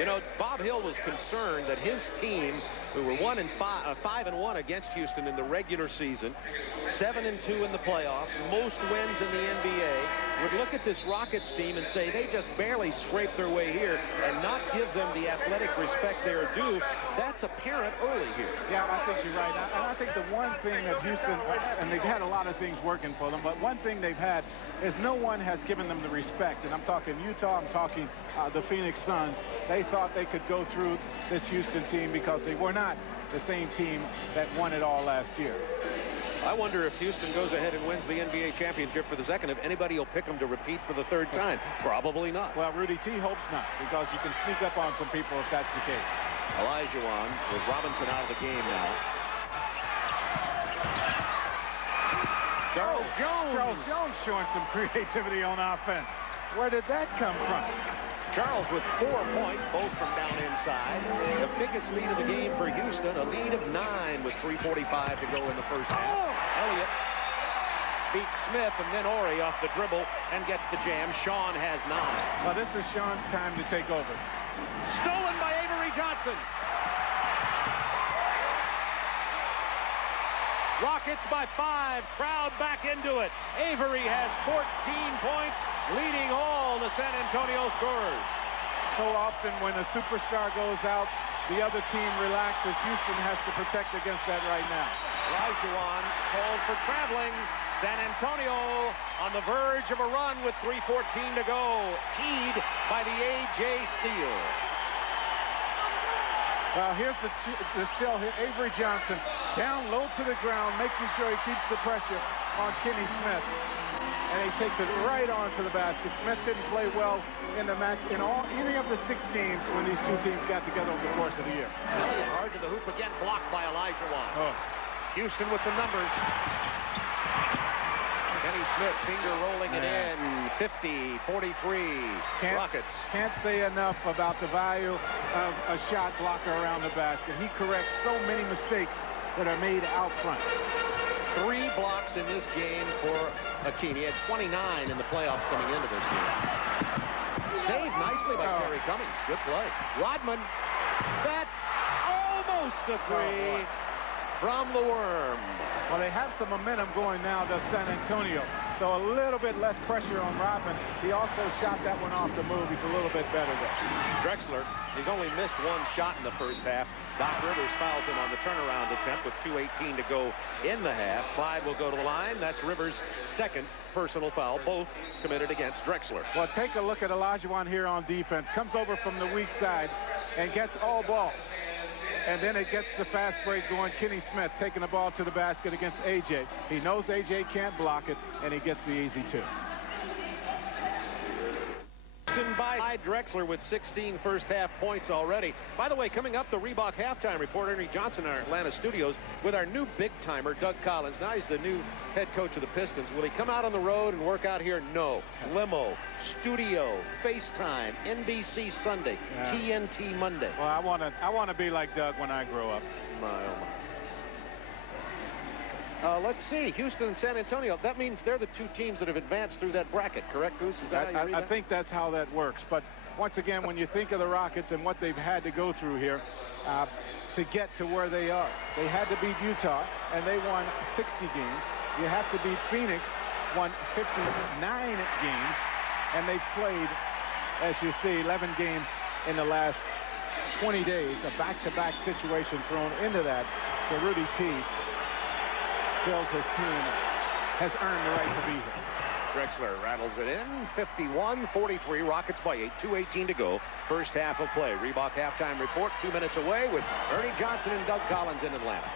You know, Bob Hill was concerned that his team, who were 5-1 against Houston in the regular season, 7-2 in the playoffs, most wins in the NBA, would look at this Rockets team and say they just barely scraped their way here and not give them the athletic respect they're due. That's apparent early here. Yeah, I think you're right. And I think the one thing that Houston, and they've had a lot of things working for them, but one thing they've had is no one has given them the respect. And I'm talking Utah, I'm talking the Phoenix Suns. They thought they could go through this Houston team because they were not the same team that won it all last year. I wonder if Houston goes ahead and wins the NBA championship for the second, if anybody will pick them to repeat for the 3rd time. Probably not. Well, Rudy T hopes not, because you can sneak up on some people if that's the case. Olajuwon with Robinson out of the game now. Charles Jones showing some creativity on offense. Where did that come from? Charles with 4 points, both from down inside. The biggest lead of the game for Houston, a lead of 9 with 3:45 to go in the first half. Elliott beats Smith, and then Horry off the dribble and gets the jam. Sean has 9. Well, this is Sean's time to take over. Stolen by Avery Johnson. Rockets by 5. Crowd back into it. Avery has 14 points, leading all the San Antonio scorers. So often when a superstar goes out, the other team relaxes. Houston has to protect against that right now. Olajuwon called for traveling. San Antonio on the verge of a run with 3:14 to go. Keyed by the A.J. steal. Well, here's the still here. Avery Johnson down low to the ground, making sure he keeps the pressure on Kenny Smith. And he takes it right onto the basket. Smith didn't play well in the match in any of the 6 games when these two teams got together over the course of the year. Elliott hard to the hoop again, blocked by Olajuwon. Oh. Houston with the numbers. Kenny Smith finger rolling it in. 50-43 Rockets. Can't say enough about the value of a shot blocker around the basket. He corrects so many mistakes that are made out front. 3 blocks in this game for Hakeem. He had 29 in the playoffs coming into this game. Saved nicely by Terry Cummings. Good play. Rodman. That's almost a 3 from the worm. Well, they have some momentum going now to San Antonio. So a little bit less pressure on Rodman. He also shot that one off the move. He's a little bit better there. Drexler, he's only missed 1 shot in the first half. Doc Rivers fouls him on the turnaround attempt with 2:18 to go in the half. Clyde will go to the line. That's Rivers' 2nd personal foul, both committed against Drexler. Well, take a look at Olajuwon here on defense. Comes over from the weak side and gets all balls. And then it gets the fast break going. Kenny Smith taking the ball to the basket against A.J. He knows A.J. can't block it, and he gets the easy 2. By Drexler with 16 first-half points already. By the way, coming up, the Reebok halftime report. Ernie Johnson in our Atlanta studios with our new big-timer, Doug Collins. Now he's the new head coach of the Pistons. Will he come out on the road and work out here? No. Limo, studio, FaceTime, NBC Sunday, TNT Monday. Well, I want to be like Doug when I grow up. My, oh my. Let's see, Houston and San Antonio. That means they're the 2 teams that have advanced through that bracket, correct, Goose? Is that how you read that? I think that's how that works. But once again, when you think of the Rockets and what they've had to go through here to get to where they are, they had to beat Utah, and they won 60 games. You have to beat Phoenix, won 59 games, and they played, as you see, 11 games in the last 20 days. A back-to-back situation thrown into that. So Rudy T feels his team has earned the right to be here. Drexler rattles it in. 51-43. Rockets by 8. 2:18 to go. First half of play. Reebok halftime report 2 minutes away with Ernie Johnson and Doug Collins in Atlanta.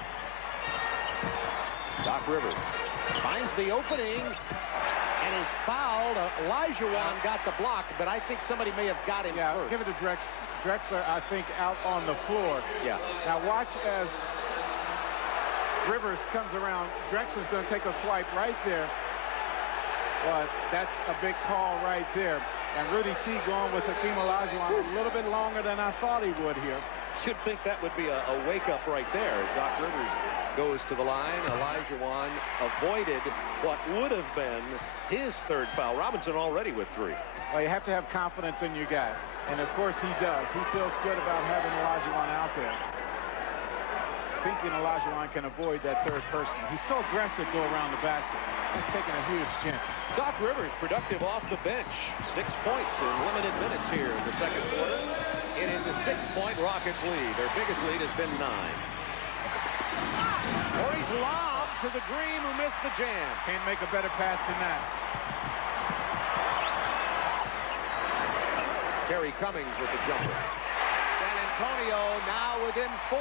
Doc Rivers finds the opening and is fouled. Olajuwon got the block, but I think somebody may have got him first. Give it to Drexler, I think, out on the floor. Yeah. Now watch as Rivers comes around. Drexler's going to take a swipe right there. But that's a big call right there. And Rudy T going with Hakeem Olajuwon a little bit longer than I thought he would here. Should think that would be a wake-up right there as Doc Rivers goes to the line. Olajuwon avoided what would have been his 3rd foul. Robinson already with 3. Well, you have to have confidence in your guy. And, of course, he does. He feels good about having Olajuwon out there, thinking Olajuwon can avoid that 3rd person. He's so aggressive go around the basket. He's taking a huge chance. Doc Rivers productive off the bench. 6 points in limited minutes here in the 2nd quarter. It is a 6-point Rockets lead. Their biggest lead has been 9. Corey's lob to the Green, who missed the jam. Can't make a better pass than that. Terry Cummings with the jumper. San Antonio now within 4.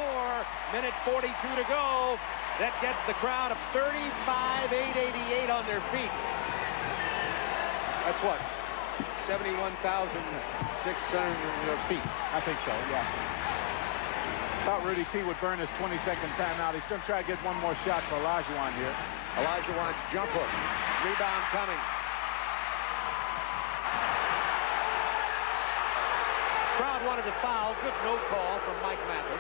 Minute 42 to go. That gets the crowd of 35,888 on their feet. That's what? 71,600 feet. I think so, yeah. Thought Rudy T would burn his 22nd timeout. He's going to try to get one more shot for Olajuwon here. Olajuwon's jump hook. Rebound Cummings. Crowd wanted a foul. Good no call from Mike Mathis.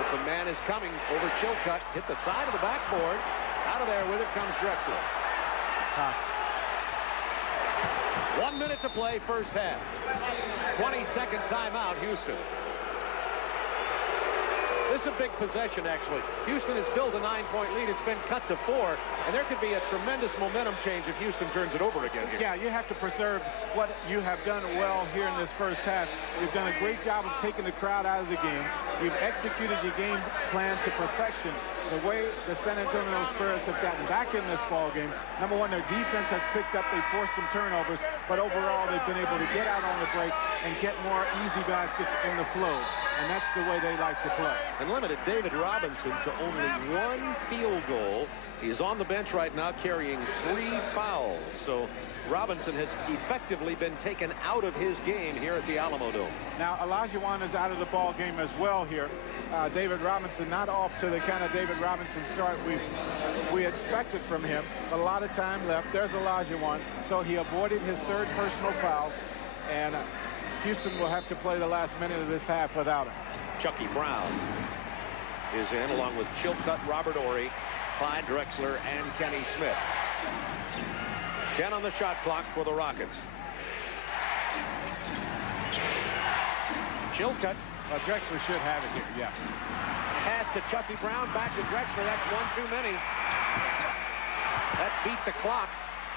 Open man is Cummings over Chilcutt. Hit the side of the backboard. Out of there with it comes Drexler. 1 minute to play first half. 22nd timeout, Houston. This is a big possession, actually. Houston has built a 9-point lead. It's been cut to 4, and there could be a tremendous momentum change if Houston turns it over again here. Yeah, you have to preserve what you have done well here in this first half. You've done a great job of taking the crowd out of the game. You've executed your game plan to perfection. The way the San Antonio Spurs have gotten back in this ball game, number one, their defense has picked up. They forced some turnovers, but overall they've been able to get out on the break and get more easy baskets in the flow, and that's the way they like to play. And limited David Robinson to only 1 field goal. He is on the bench right now carrying 3 fouls. So Robinson has effectively been taken out of his game here at the Alamo Dome. Now, Olajuwon is out of the ball game as well here. David Robinson not off to the kind of David Robinson start we expected from him. A lot of time left. There's Olajuwon. So he avoided his 3rd personal foul. And Houston will have to play the last minute of this half without him. Chucky Brown is in along with Chilcutt, Robert Horry, Clyde Drexler, and Kenny Smith. 10 on the shot clock for the Rockets. Chilcutt. Drexler should have it here, yeah. Pass to Chucky Brown, back to Drexler. That's 1 too many. That beat the clock,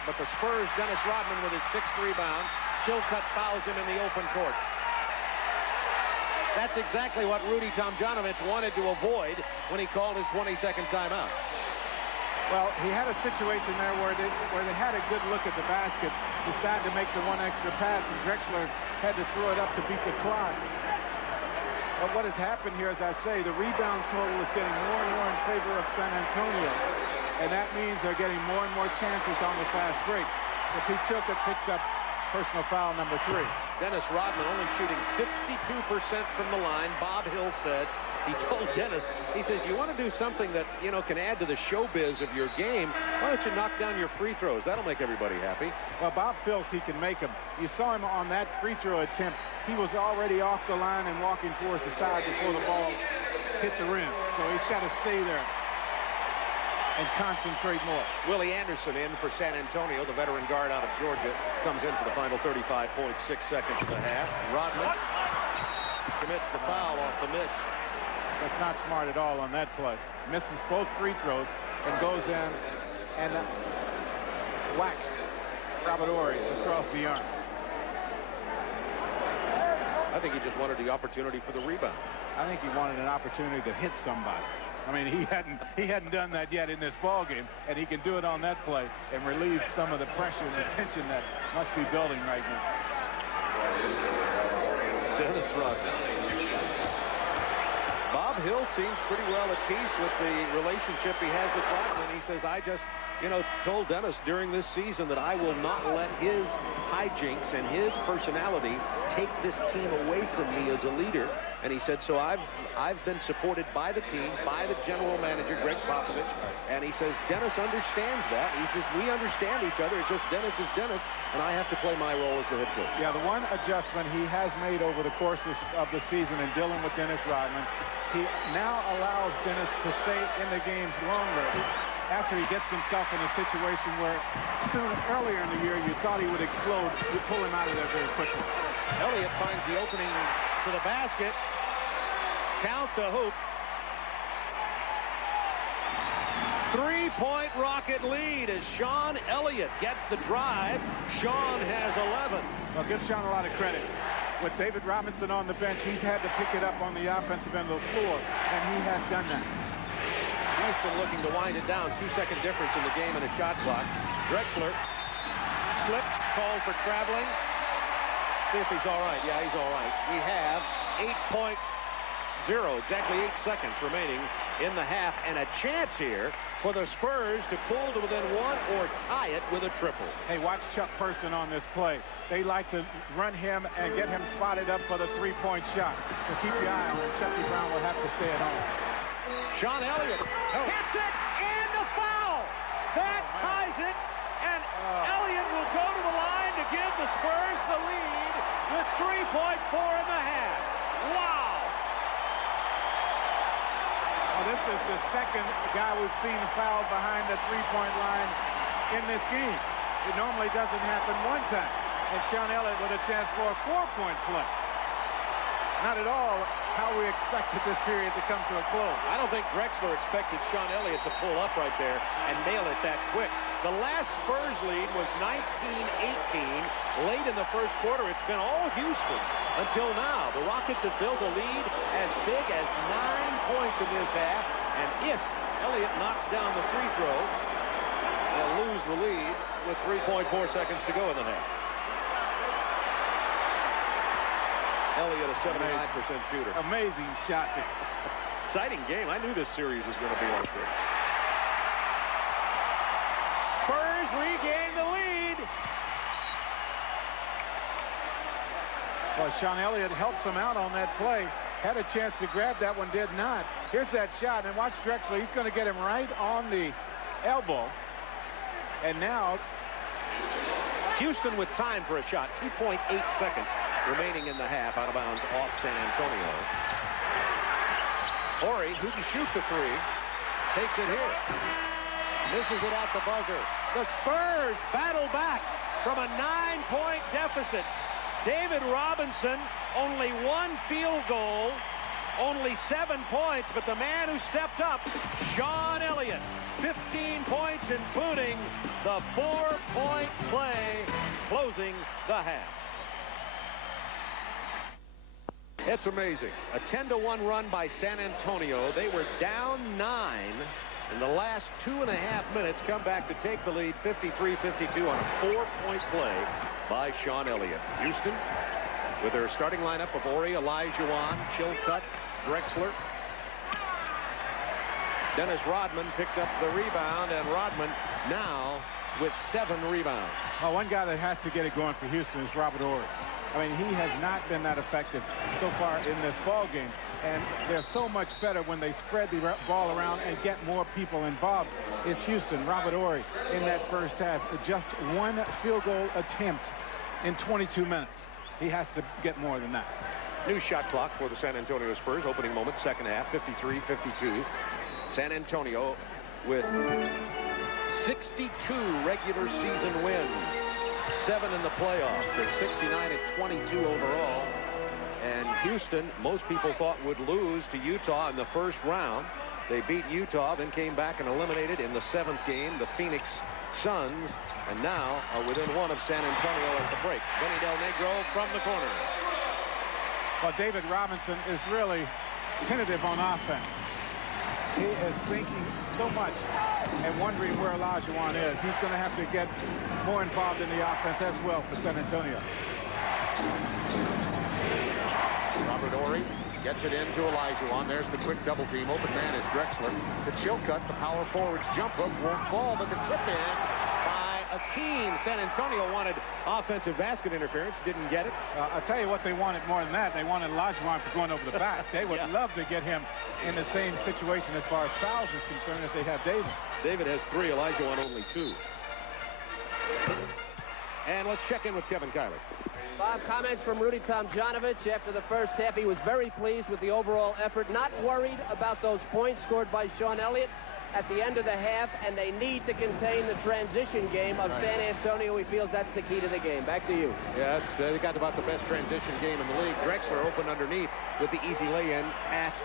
but the Spurs, Dennis Rodman with his 6th rebound. Chilcutt fouls him in the open court. That's exactly what Rudy Tomjanovich wanted to avoid when he called his 22nd timeout. Well, he had a situation there where they had a good look at the basket, decided to make the 1 extra pass, and Drexler had to throw it up to beat the clock. But what has happened here, as I say, the rebound total is getting more and more in favor of San Antonio, and that means they're getting more and more chances on the fast break. So Pete Chilcutt picks up personal foul number 3. Dennis Rodman only shooting 52% from the line. Bob Hill said, he told Dennis, he said, you want to do something that, you know, can add to the showbiz of your game, why don't you knock down your free throws? That'll make everybody happy. Well, Bob feels he can make them. You saw him on that free throw attempt. He was already off the line and walking towards the side before the ball hit the rim. So he's got to stay there and concentrate more. Willie Anderson in for San Antonio, the veteran guard out of Georgia, comes in for the final 35.6 seconds of the half. Rodman commits the foul off the miss. That's not smart at all on that play. Misses both free throws and goes in and whacks Robert Horry across the arm. I think he just wanted the opportunity for the rebound. I think he wanted an opportunity to hit somebody. I mean, he hadn't done that yet in this ball game, and he can do it on that play and relieve some of the pressure and the tension that must be building right now. Dennis Rodman. Bob Hill seems pretty well at peace with the relationship he has with Rodman. He says, I just, you know, told Dennis during this season that I will not let his hijinks and his personality take this team away from me as a leader. And he said, so I've been supported by the team, by the general manager, Greg Popovich. And he says, Dennis understands that. He says, we understand each other. It's just Dennis is Dennis, and I have to play my role as the head coach. Yeah, the one adjustment he has made over the course of the season in dealing with Dennis Rodman, he now allows Dennis to stay in the games longer after he gets himself in a situation where earlier in the year you thought he would explode. You pull him out of there very quickly. Elliott finds the opening to the basket. Count the hoop. 3-point Rocket lead as Sean Elliott gets the drive. Sean has 11. Well, give Sean a lot of credit. With David Robinson on the bench, he's had to pick it up on the offensive end of the floor, and he has done that. Houston looking to wind it down. 2-second difference in the game and a shot clock. Drexler slips, called for traveling. See if he's all right. Yeah, he's all right. We have 8.0, exactly 8 seconds remaining in the half, and a chance here for the Spurs to pull to within 1 or tie it with a triple. Hey, watch Chuck Person on this play. They like to run him and get him spotted up for the 3-point shot. So keep your eye on him. Chucky Brown will have to stay at home. Sean Elliott hits it, and the foul. That ties it, and Elliott will go to the line to give the Spurs the lead with 3.4 in the half. Wow. Well, this is the second guy we've seen fouled behind the 3-point line in this game. It normally doesn't happen one time. And Sean Elliott with a chance for a 4-point play. Not at all how we expected this period to come to a close. I don't think Drexler expected Sean Elliott to pull up right there and nail it that quick. The last Spurs lead was 19-18. Late in the first quarter, it's been all Houston until now. The Rockets have built a lead as big as 9 points in this half. And if Elliott knocks down the free throw, they'll lose the lead with 3.4 seconds to go in the half. Elliott, a 79% shooter. Amazing shot. Exciting game. I knew this series was going to be like this. Spurs regain the lead. Well, Sean Elliott helps him out on that play. Had a chance to grab that one, did not. Here's that shot, and watch Drexler. He's going to get him right on the elbow. And now Houston with time for a shot. 2.8 seconds remaining in the half. Out of bounds off San Antonio. Horry, who can shoot the three, takes it here. Misses it at the buzzer. The Spurs battle back from a 9-point deficit. David Robinson, only 1 field goal, only 7 points, but the man who stepped up, Sean Elliott, 15 points, including the 4-point play, closing the half. It's amazing. A 10-1 run by San Antonio. They were down 9. In the last 2.5 minutes, come back to take the lead 53-52 on a 4-point play by Sean Elliott. Houston, with their starting lineup of Horry, Olajuwon, Chilcutt, Drexler. Dennis Rodman picked up the rebound, and Rodman now with 7 rebounds. well, one guy that has to get it going for Houston is Robert Horry. I mean, he has not been that effective so far in this ball game. And they're so much better when they spread the ball around and get more people involved. Is Houston, Robert Horry, in that first half, just 1 field goal attempt in 22 minutes. He has to get more than that. New shot clock for the San Antonio Spurs. Opening moment, second half, 53-52. San Antonio with 62 regular season wins. 7 in the playoffs. They're 69-22 overall. And Houston, most people thought would lose to Utah in the first round. They beat Utah, then came back and eliminated in the 7th game the Phoenix Suns, and now are within 1 of San Antonio at the break. Benny Del Negro from the corner. Well, David Robinson is really tentative on offense. He is thinking so much and wondering where Olajuwon is. He's going to have to get more involved in the offense as well for San Antonio. Robert Horry gets it into Olajuwon. There's the quick double team. Open man is Drexler. The Chilcutt, the power forward's jump hook won't fall, but the tip in by Hakeem. San Antonio wanted offensive basket interference, didn't get it. I'll tell you what they wanted more than that. They wanted Olajuwon for going over the back. They would love to get him in the same situation as far as fouls is concerned as they have David. David has 3, Olajuwon only 2. And let's check in with Kevin Kiley. Bob, comments from Rudy Tomjanovich after the first half. He was very pleased with the overall effort, not worried about those points scored by Sean Elliott at the end of the half, and they need to contain the transition game of San Antonio. He feels that's the key to the game. Back to you. Yeah, they got about the best transition game in the league. Drexler opened underneath with the easy lay-in past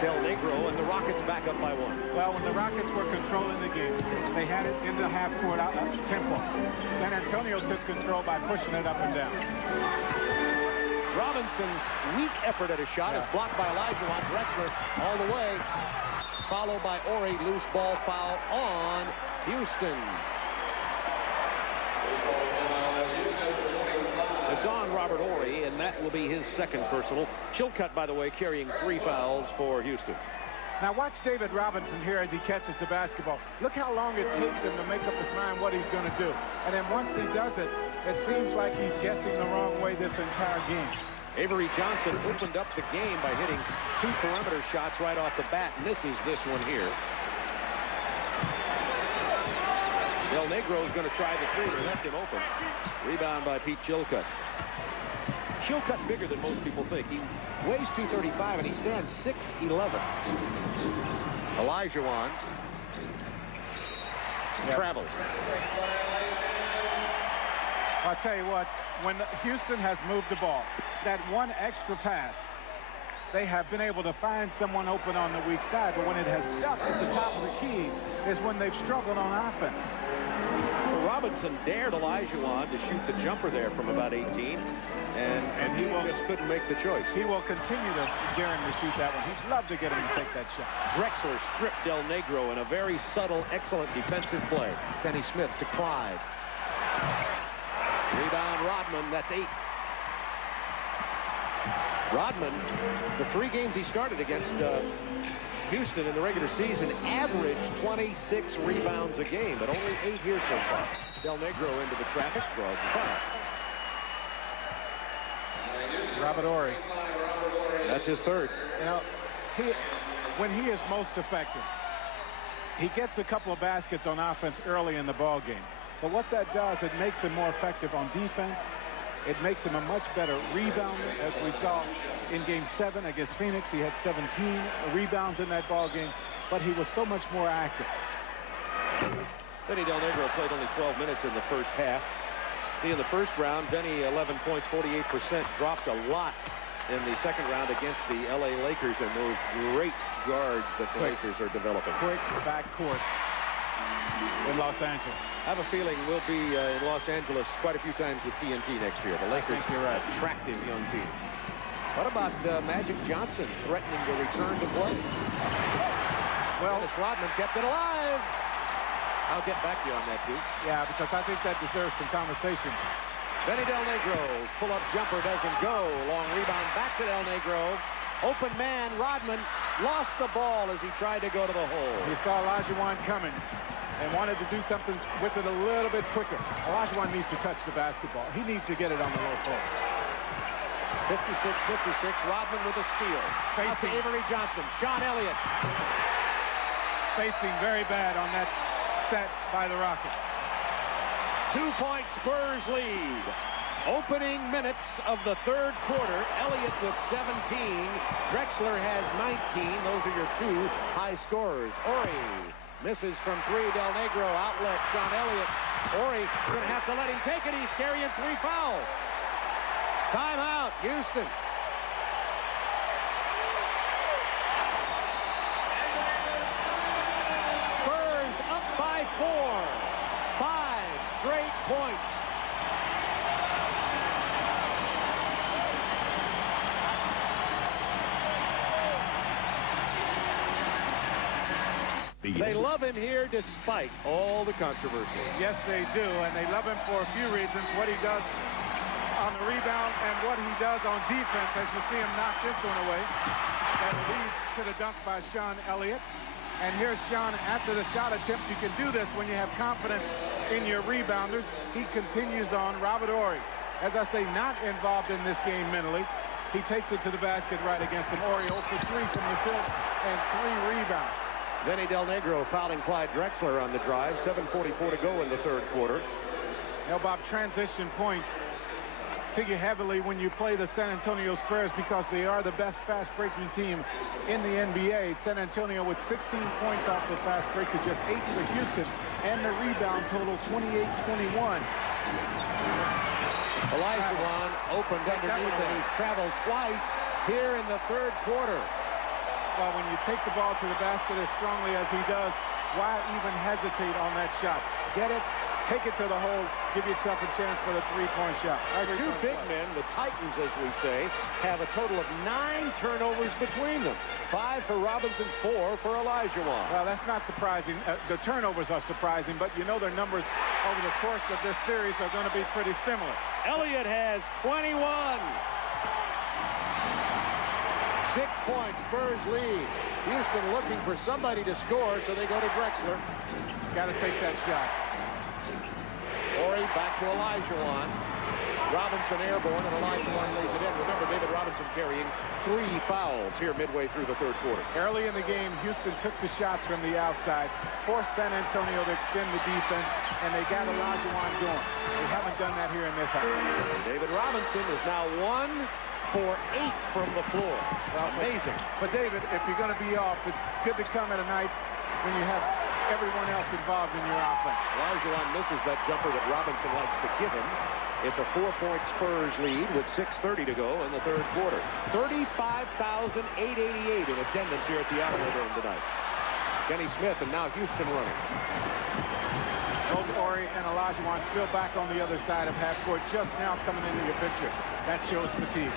Del Negro, and the Rockets back up by 1. Well, when the Rockets were controlling the game, they had it in the half-court tempo. San Antonio took control by pushing it up and down. Robinson's weak effort at a shot is blocked by Olajuwon. Drexler all the way, followed by Horry. Loose ball foul on Houston. It's on Robert Horry, and that will be his 2nd personal. Chilcutt, by the way, carrying 3 fouls for Houston. Now watch David Robinson here as he catches the basketball. Look how long it takes him to make up his mind what he's going to do. And then once he does it, it seems like he's guessing the wrong way this entire game. Avery Johnson opened up the game by hitting 2 perimeter shots right off the bat. Misses this one here. Del Negro is going to try the 3. They left him open. Rebound by Pete Chilcutt. Chilcutt bigger than most people think. He weighs 235 and he stands 6'11". Olajuwon travels. I'll tell you what, when Houston has moved the ball, that one extra pass they have been able to find someone open on the weak side, but when it has stuck at the top of the key is when they've struggled on offense. Well, Robinson dared Olajuwon to shoot the jumper there from about 18, and he just couldn't make the choice. He will continue to dare him to shoot that one. He'd love to get him to take that shot. Drexler stripped Del Negro in a very subtle, excellent defensive play. Kenny Smith to Clyde. Rebound Rodman, that's 8. Rodman, the 3 games he started against Houston in the regular season, averaged 26 rebounds a game, but only 8 here so far. Del Negro into the traffic, draws the foul. Robert Horry. That's his 3rd. You know, when he is most effective, he gets a couple of baskets on offense early in the ball game. But what that does, it makes him more effective on defense. It makes him a much better rebounder, as we saw in Game 7 against Phoenix. He had 17 rebounds in that ball game, but he was so much more active. Benny Del Negro played only 12 minutes in the first half. See, in the first round, Benny 11 points, 48%, dropped a lot in the second round against the L.A. Lakers and those great guards that the Lakers are developing. Quick backcourt in Los Angeles. I have a feeling we'll be in Los Angeles quite a few times with TNT next year. The Lakers are an attractive young team. What about Magic Johnson threatening to return to play? Well, Dennis Rodman kept it alive. I'll get back to you on that, too. Yeah, because I think that deserves some conversation. Benny Del Negro's pull-up jumper doesn't go. Long rebound back to Del Negro. Open man, Rodman lost the ball as he tried to go to the hole. He saw Olajuwon coming and wanted to do something with it a little bit quicker. Olajuwon needs to touch the basketball. He needs to get it on the low post. 56-56, Rodman with a steal. Out to Avery Johnson. Sean Elliott. Spacing very bad on that set by the Rockets. 2-point Spurs lead. Opening minutes of the 3rd quarter. Elliott with 17. Drexler has 19. Those are your 2 high scorers. Horry misses from 3. Del Negro outlet. Sean Elliott. Horry going to have to let him take it. He's carrying 3 fouls. Timeout, Houston. Spurs up by 4. 5 straight points. They love him here despite all the controversy. Yes, they do, and they love him for a few reasons. What he does on the rebound and what he does on defense, as you see him knock this one away. That leads to the dunk by Sean Elliott. And here's Sean after the shot attempt. You can do this when you have confidence in your rebounders. He continues on. Robert Horry, as I say, not involved in this game mentally. He takes it to the basket right against him. Horry 0 for 3 from the field and 3 rebounds. Benny Del Negro fouling Clyde Drexler on the drive. 7:44 to go in the 3rd quarter. You know, Bob, transition points figure heavily when you play the San Antonio Spurs because they are the best fast-breaking team in the NBA. San Antonio with 16 points off the fast break to just 8 for Houston, and the rebound total 28-21. Olajuwon opened underneath, and he's traveled twice here in the 3rd quarter. Well, when you take the ball to the basket as strongly as he does, why even hesitate on that shot? Get it, take it to the hole, give yourself a chance for the 3-point shot. Our 2 big men, the Titans, as we say, have a total of 9 turnovers between them. 5 for Robinson, 4 for Olajuwon. Well, that's not surprising. The turnovers are surprising, but you know their numbers over the course of this series are going to be pretty similar. Elliott has 21. 6 points, Spurs lead. Houston looking for somebody to score, so they go to Drexler. Got to take that shot. Horry back to Olajuwon. Robinson airborne, and Olajuwon lays it in. Remember, David Robinson carrying 3 fouls here midway through the 3rd quarter. Early in the game, Houston took the shots from the outside, forced San Antonio to extend the defense, and they got Olajuwon going. They haven't done that here in this house. David Robinson is now 1 for 8 from the floor. Well, amazing. But David, if you're going to be off, it's good to come at a night when you have everyone else involved in your offense. Olajuwon misses that jumper that Robinson likes to give him. It's a 4-point Spurs lead with 6:30 to go in the third quarter. 35,888 in attendance here at the Alamo Dome tonight. Kenny Smith and now Houston running. Both Ori and Olajuwon still back on the other side of half court, just now coming into your picture. That shows fatigue.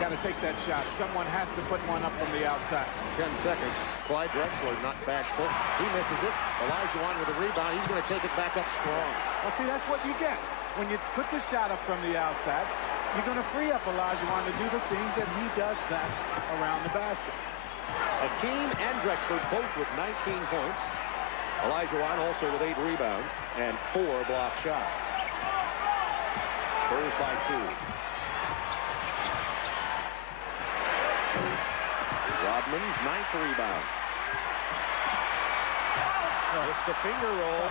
Got to take that shot. Someone has to put one up from the outside. 10 seconds. Clyde Drexler not bashful. He misses it. Olajuwon with a rebound. He's going to take it back up strong. Well, see, that's what you get. When you put the shot up from the outside, you're going to free up Olajuwon to do the things that he does best around the basket. Hakeem and Drexler both with 19 points. Olajuwon also with 8 rebounds and 4 block shots. Spurs by 2. Rodman's 9th rebound. Just a finger roll.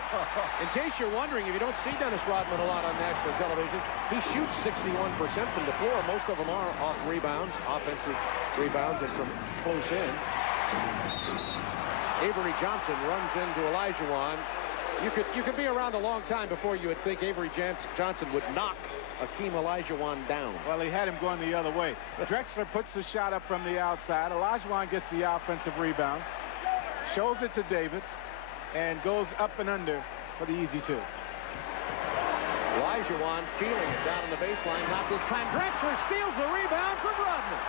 In case you're wondering, if you don't see Dennis Rodman a lot on national television, he shoots 61% from the floor. Most of them are off rebounds, offensive rebounds, and from close in. Avery Johnson runs into Olajuwon. You could be around a long time before you would think Avery Johnson would knock Hakeem Olajuwon down. Well, he had him going the other way. Drexler puts the shot up from the outside. Olajuwon gets the offensive rebound, shows it to David, and goes up and under for the easy 2. Olajuwon feeling it down on the baseline. Not this time. Drexler steals the rebound from Rodman.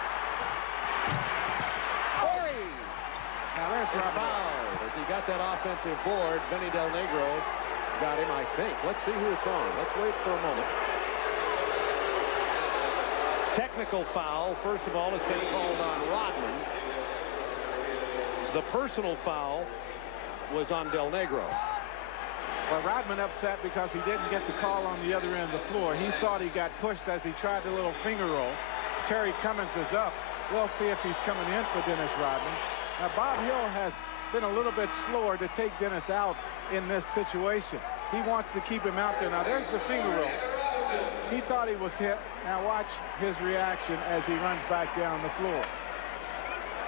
Ori. Now there's fouled as he got that offensive board. Benny Del Negro got him, I think. Let's see who it's on. Let's wait for a moment. Technical foul, first of all, has been called on Rodman. The personal foul was on Del Negro. Well, Rodman upset because he didn't get the call on the other end of the floor. He thought he got pushed as he tried the little finger roll. Terry Cummins is up. We'll see if he's coming in for Dennis Rodman. Now, Bob Hill has been a little bit slower to take Dennis out in this situation. He wants to keep him out there. Now, there's the finger roll. He thought he was hit. Now watch his reaction as he runs back down the floor.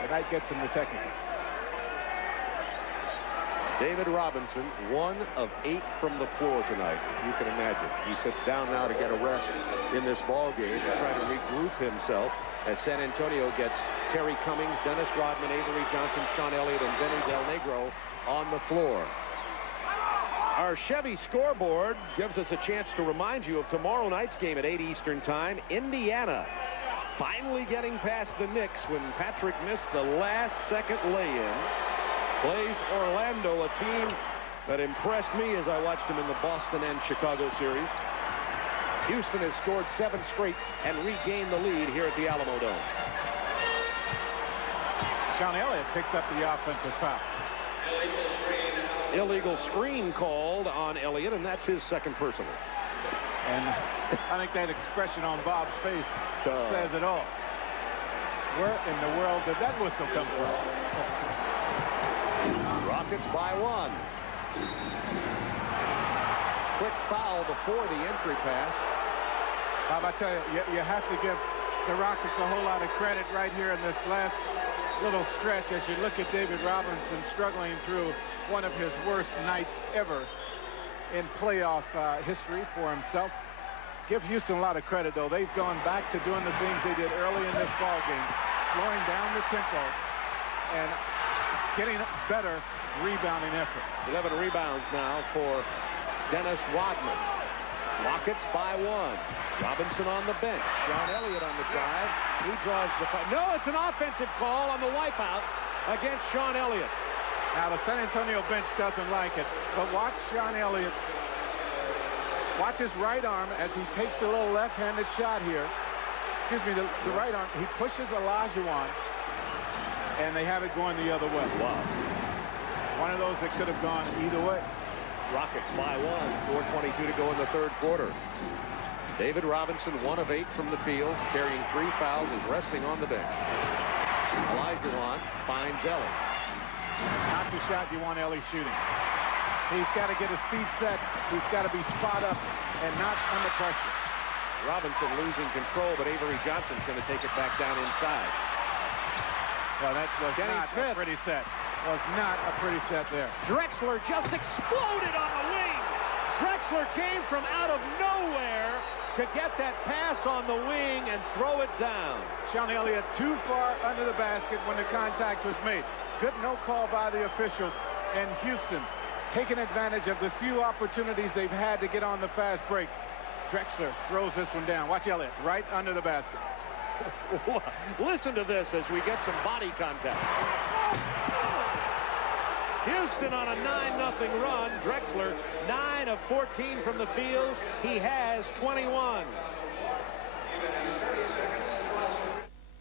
And that gets him the technical. David Robinson, 1 of 8 from the floor tonight. You can imagine. He sits down now to get a rest in this ball game to try to regroup himself as San Antonio gets Terry Cummings, Dennis Rodman, Avery Johnson, Sean Elliott, and Benny Del Negro on the floor. Our Chevy scoreboard gives us a chance to remind you of tomorrow night's game at 8 Eastern Time. Indiana finally getting past the Knicks when Patrick missed the last-second lay-in. Plays Orlando, a team that impressed me as I watched them in the Boston and Chicago series. Houston has scored 7 straight and regained the lead here at the Alamo Dome. Sean Elliott picks up the offensive foul. Illegal screen called on Elliott, and that's his second personal. And I think that expression on Bob's face says it all. Where in the world did that whistle come from? Rockets by 1. Quick foul before the entry pass. Bob, I tell you, you have to give the Rockets a whole lot of credit right here in this last little stretch as you look at David Robinson struggling through one of his worst nights ever in playoff history for himself. Give Houston a lot of credit, though. They've gone back to doing the things they did early in this ball game, slowing down the tempo and getting better rebounding effort. 11 rebounds now for Dennis Rodman. Rockets by 1. Robinson on the bench. Sean Elliott on the drive. He draws the foul. No, it's an offensive call on the wipeout against Sean Elliott. Now, the San Antonio bench doesn't like it, but watch Sean Elliott. Watch his right arm as he takes a little left-handed shot here. Excuse me, the right arm. He pushes Olajuwon, and they have it going the other way. Wow. One of those that could have gone either way. Rockets by 1. 4:22 to go in the third quarter. David Robinson, 1 of 8 from the field, carrying 3 fouls, is resting on the bench. Olajuwon finds Ellie. Not the shot you want Ellie shooting. He's got to get his feet set. He's got to be spot up and not under pressure. Robinson losing control, but Avery Johnson's going to take it back down inside. Well, that was Kenny not Smith. a pretty set. was not a pretty set there. Drexler just exploded on the wing. Drexler came from out of nowhere to get that pass on the wing and throw it down. Sean Elliott too far under the basket when the contact was made. Good no call by the officials. And Houston taking advantage of the few opportunities they've had to get on the fast break. Drexler throws this one down. Watch Elliott right under the basket. Listen to this as we get some body contact. Houston on a 9-0 run. Drexler 9 of 14 from the field. He has 21.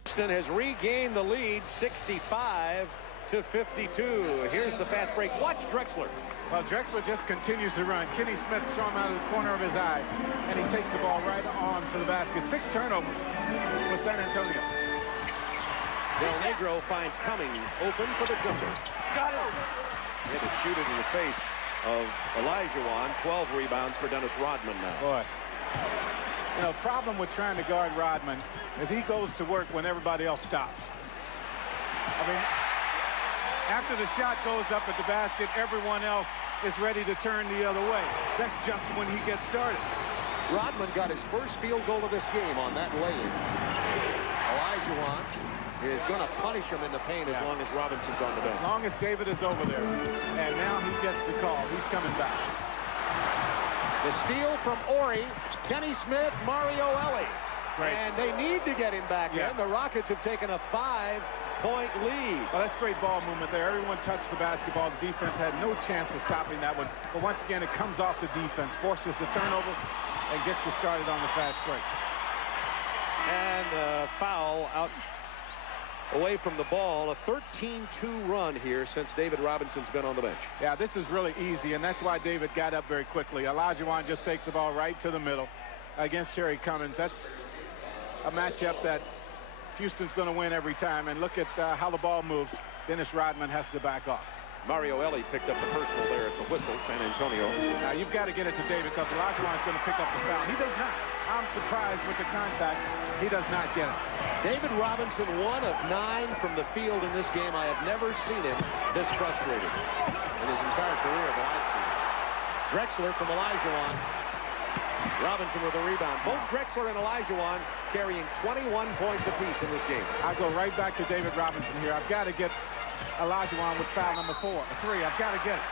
Houston has regained the lead 65 to 52. Here's the fast break. Watch Drexler. Well, Drexler just continues to run. Kenny Smith saw him out of the corner of his eye, and he takes the ball right on to the basket. 6 turnovers for San Antonio. Del Negro finds Cummings open for the jumper. Got it. He had to shoot it in the face of Olajuwon. 12 rebounds for Dennis Rodman now. Boy. You know, problem with trying to guard Rodman is he goes to work when everybody else stops. I mean, after the shot goes up at the basket, everyone else is ready to turn the other way. That's just when he gets started. Rodman got his first field goal of this game on that lay-in. Olajuwon is going to punish him in the paint as long as Robinson's on the bench. As long as David is over there. And now he gets the call. He's coming back. The steal from Ori, Kenny Smith, Mario Ellie. Great. And they need to get him back in. The Rockets have taken a 5-point lead. Well, that's great ball movement there. Everyone touched the basketball. The defense had no chance of stopping that one. But once again, it comes off the defense, forces the turnover, and gets you started on the fast break. And a foul out away from the ball. A 13-2 run here since David Robinson's been on the bench. Yeah, this is really easy, and that's why David got up very quickly. Olajuwon just takes the ball right to the middle against Terry Cummings. That's a matchup that Houston's going to win every time. And look at how the ball moves. Dennis Rodman has to back off. Mario Ellie picked up the personal there at the whistle, San Antonio. Now, you've got to get it to David because Olajuwon is going to pick up the foul. He does not. I'm surprised with the contact. He does not get it. David Robinson, 1 of 9 from the field in this game. I have never seen him this frustrated in his entire career that I've seen. Drexler from Olajuwon. Robinson with a rebound. Both Drexler and Olajuwon carrying 21 points apiece in this game. I'll go right back to David Robinson here. I've got to get Olajuwon with foul number 3. I've got to get it.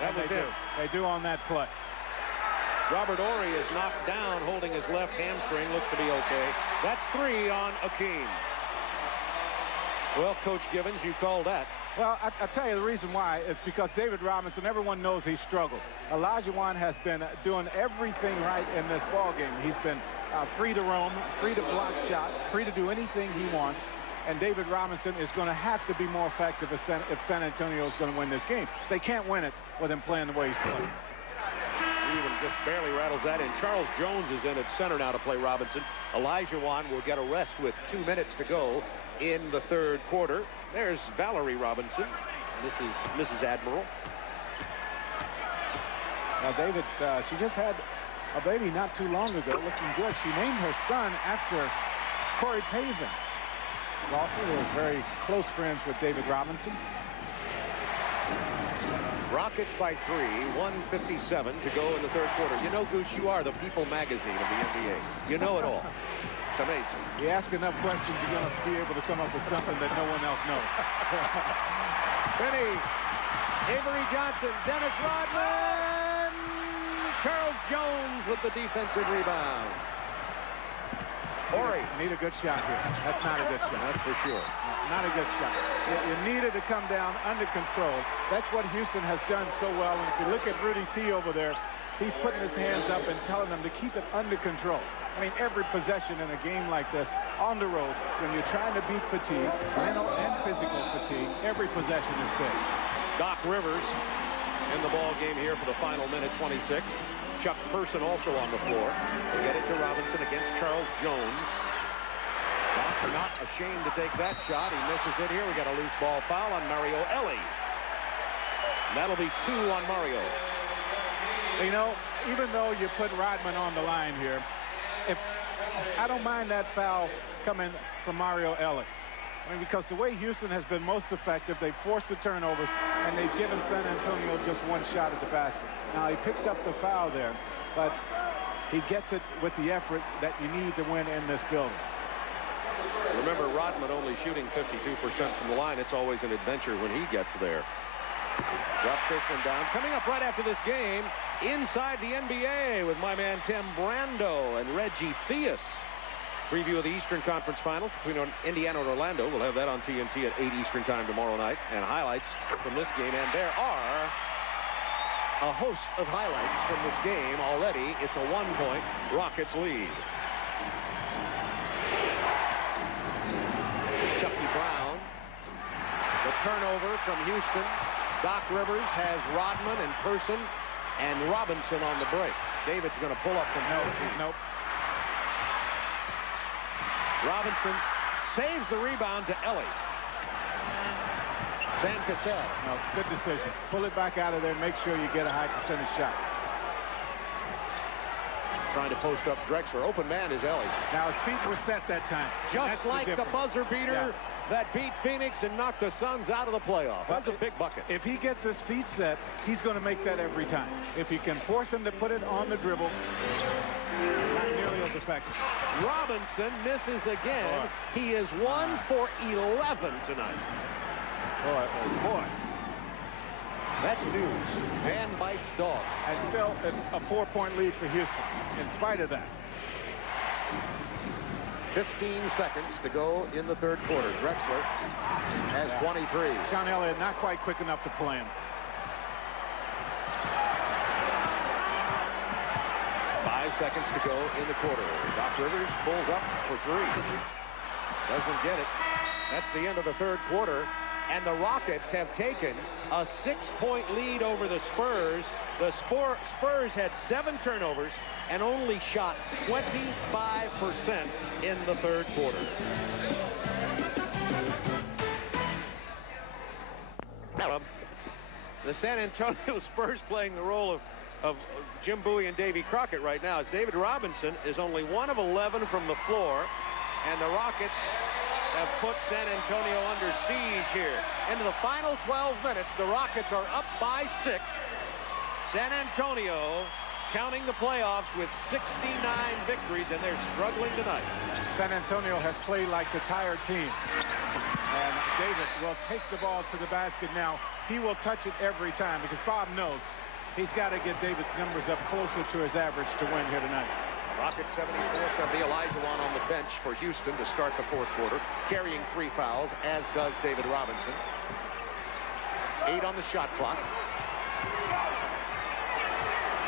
That was it. They do on that play. Robert Horry is knocked down, holding his left hamstring. Looks to be okay. That's 3 on Hakeem. Well, Coach Givens, you called that. Well, I'll tell you the reason why is because David Robinson, everyone knows he struggled. Olajuwon has been doing everything right in this ball game. He's been free to roam, free to block shots, free to do anything he wants. And David Robinson is going to have to be more effective if San Antonio is going to win this game. They can't win it with him playing the way he's playing. Even just barely rattles that in. Charles Jones is in at center now to play Robinson. Olajuwon will get a rest with 2 minutes to go in the third quarter. There's Valerie Robinson. This is Mrs. Admiral. Now, David, she just had a baby not too long ago, looking good. She named her son after Corey Pavin. Golfer who was very close friends with David Robinson. Rockets by 3, 1:57 to go in the third quarter. You know, Goose, you are the People magazine of the NBA. You know it all. It's amazing. You ask enough questions, you're going to be able to come up with something that no one else knows. Benny, Avery Johnson, Dennis Rodman, Charles Jones with the defensive rebound. Horry. Need a good shot here. That's not a good shot. That's for sure. Not a good shot. You needed to come down under control. That's what Houston has done so well. And if you look at Rudy T over there, he's putting his hands up and telling them to keep it under control. I mean, every possession in a game like this, on the road, when you're trying to beat fatigue, mental and physical fatigue, every possession is big. Doc Rivers in the ball game here for the final minute, 26. Chuck Person also on the floor. They get it to Robinson against Charles Jones. Doc not ashamed to take that shot. He misses it here. We got a loose ball foul on Mario Ellie. That'll be 2 on Mario. You know, even though you put Rodman on the line here, I don't mind that foul coming from Mario Ellie. I mean, because the way Houston has been most effective, they've forced the turnovers, and they've given San Antonio just one shot at the basket. Now, he picks up the foul there, but he gets it with the effort that you need to win in this building. Remember, Rodman only shooting 52% from the line. It's always an adventure when he gets there. Drops this one down. Coming up right after this game, inside the NBA with my man Tim Brando and Reggie Theus. Preview of the Eastern Conference Finals between Indiana and Orlando. We'll have that on TNT at 8 Eastern Time tomorrow night. And highlights from this game. And there are a host of highlights from this game already. It's a 1-point Rockets lead. Chucky Brown. The turnover from Houston. Doc Rivers has Rodman and Person and Robinson on the break. David's going to pull up from Nope. Robinson saves the rebound to Ellie. Sam Cassell. No, good decision. Pull it back out of there and make sure you get a high percentage shot. Trying to post up Drexler. Open man is Ellie. Now his feet were set that time. Just like the buzzer beater that beat Phoenix and knocked the Suns out of the playoff. That's a big bucket. If he gets his feet set, he's going to make that every time. If you can force him to put it on the dribble, not nearly as effective. Robinson misses again. He is 1 for 11 tonight. Boy. That's news. Man bites dog. And still, it's a 4-point lead for Houston, in spite of that. 15 seconds to go in the third quarter. Drexler has 23. Sean Elliott not quite quick enough to play him. 5 seconds to go in the quarter. Doc Rivers pulls up for 3. Doesn't get it. That's the end of the third quarter. And the Rockets have taken a 6-point lead over the Spurs. The Spurs had 7 turnovers and only shot 25% in the third quarter. The San Antonio Spurs playing the role of Jim Bowie and Davy Crockett right now. As David Robinson is only 1 of 11 from the floor, and the Rockets have put San Antonio under siege here. Into the final 12 minutes, the Rockets are up by 6. San Antonio counting the playoffs with 69 victories, and they're struggling tonight. San Antonio has played like the tired team. And David will take the ball to the basket now. He will touch it every time because Bob knows he's got to get David's numbers up closer to his average to win here tonight. Rockets 74-70. Olajuwon on the bench for Houston to start the fourth quarter, carrying 3 fouls, as does David Robinson. 8 on the shot clock.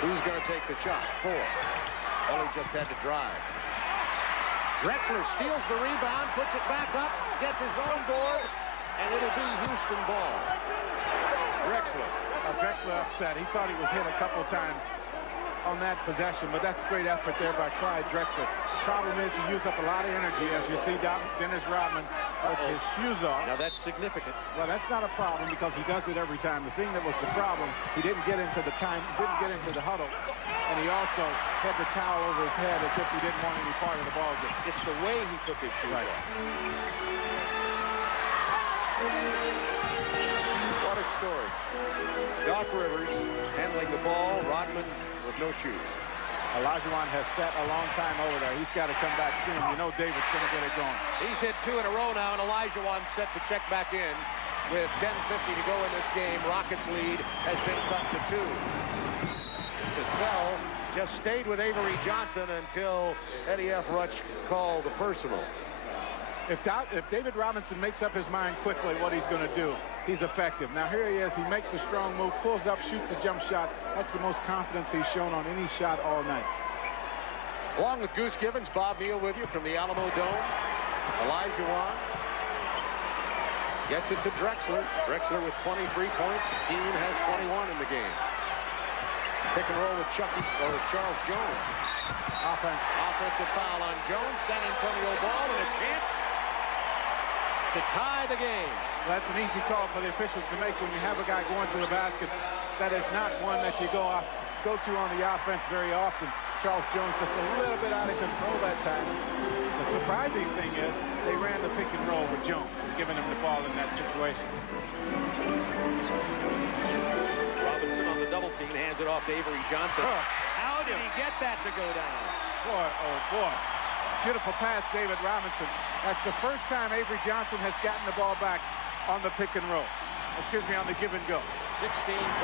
Who's going to take the shot? 4. Ellie just had to drive. Drexler steals the rebound, puts it back up, gets his own board, and it'll be Houston ball. Drexler. Drexler upset. He thought he was hit a couple times on that possession, but that's great effort there by Clyde Drexler. Problem is you use up a lot of energy, as you see Dennis Rodman with his shoes off. Now that's significant. Well, that's not a problem because he does it every time. The thing that was the problem, he didn't get into the the huddle, and he also had the towel over his head as if he didn't want any part of the ball game. It's the way he took his shoes off. What a story. Doc Rivers handling the ball, Rodman with no shoes. Olajuwon has set a long time over there. He's got to come back soon. You know David's going to get it going. He's hit 2 in a row now, and Olajuwon set to check back in with 10:50 to go in this game. Rockets lead has been cut to 2. Cassell just stayed with Avery Johnson until Eddie F. Rutsch called the personal. If David Robinson makes up his mind quickly what he's going to do, he's effective. Now here he is. He makes a strong move, pulls up, shoots a jump shot. That's the most confidence he's shown on any shot all night. Along with Goose Gibbons, Bob Neal with you from the Alamo Dome. Olajuwon gets it to Drexler. Drexler with 23 points. Hakeem has 21 in the game. Pick and roll with Charles Jones. Offensive foul on Jones. San Antonio ball and a chance to tie the game. That's an easy call for the officials to make when you have a guy going to the basket. That is not one that you go to on the offense very often. Charles Jones just a little bit out of control that time. The surprising thing is they ran the pick and roll with Jones, giving him the ball in that situation. Robinson on the double team hands it off to Avery Johnson. How did he get that to go down? Boy, oh boy. Beautiful pass, David Robinson. That's the first time Avery Johnson has gotten the ball back on the pick and roll. Excuse me, on the give and go. 16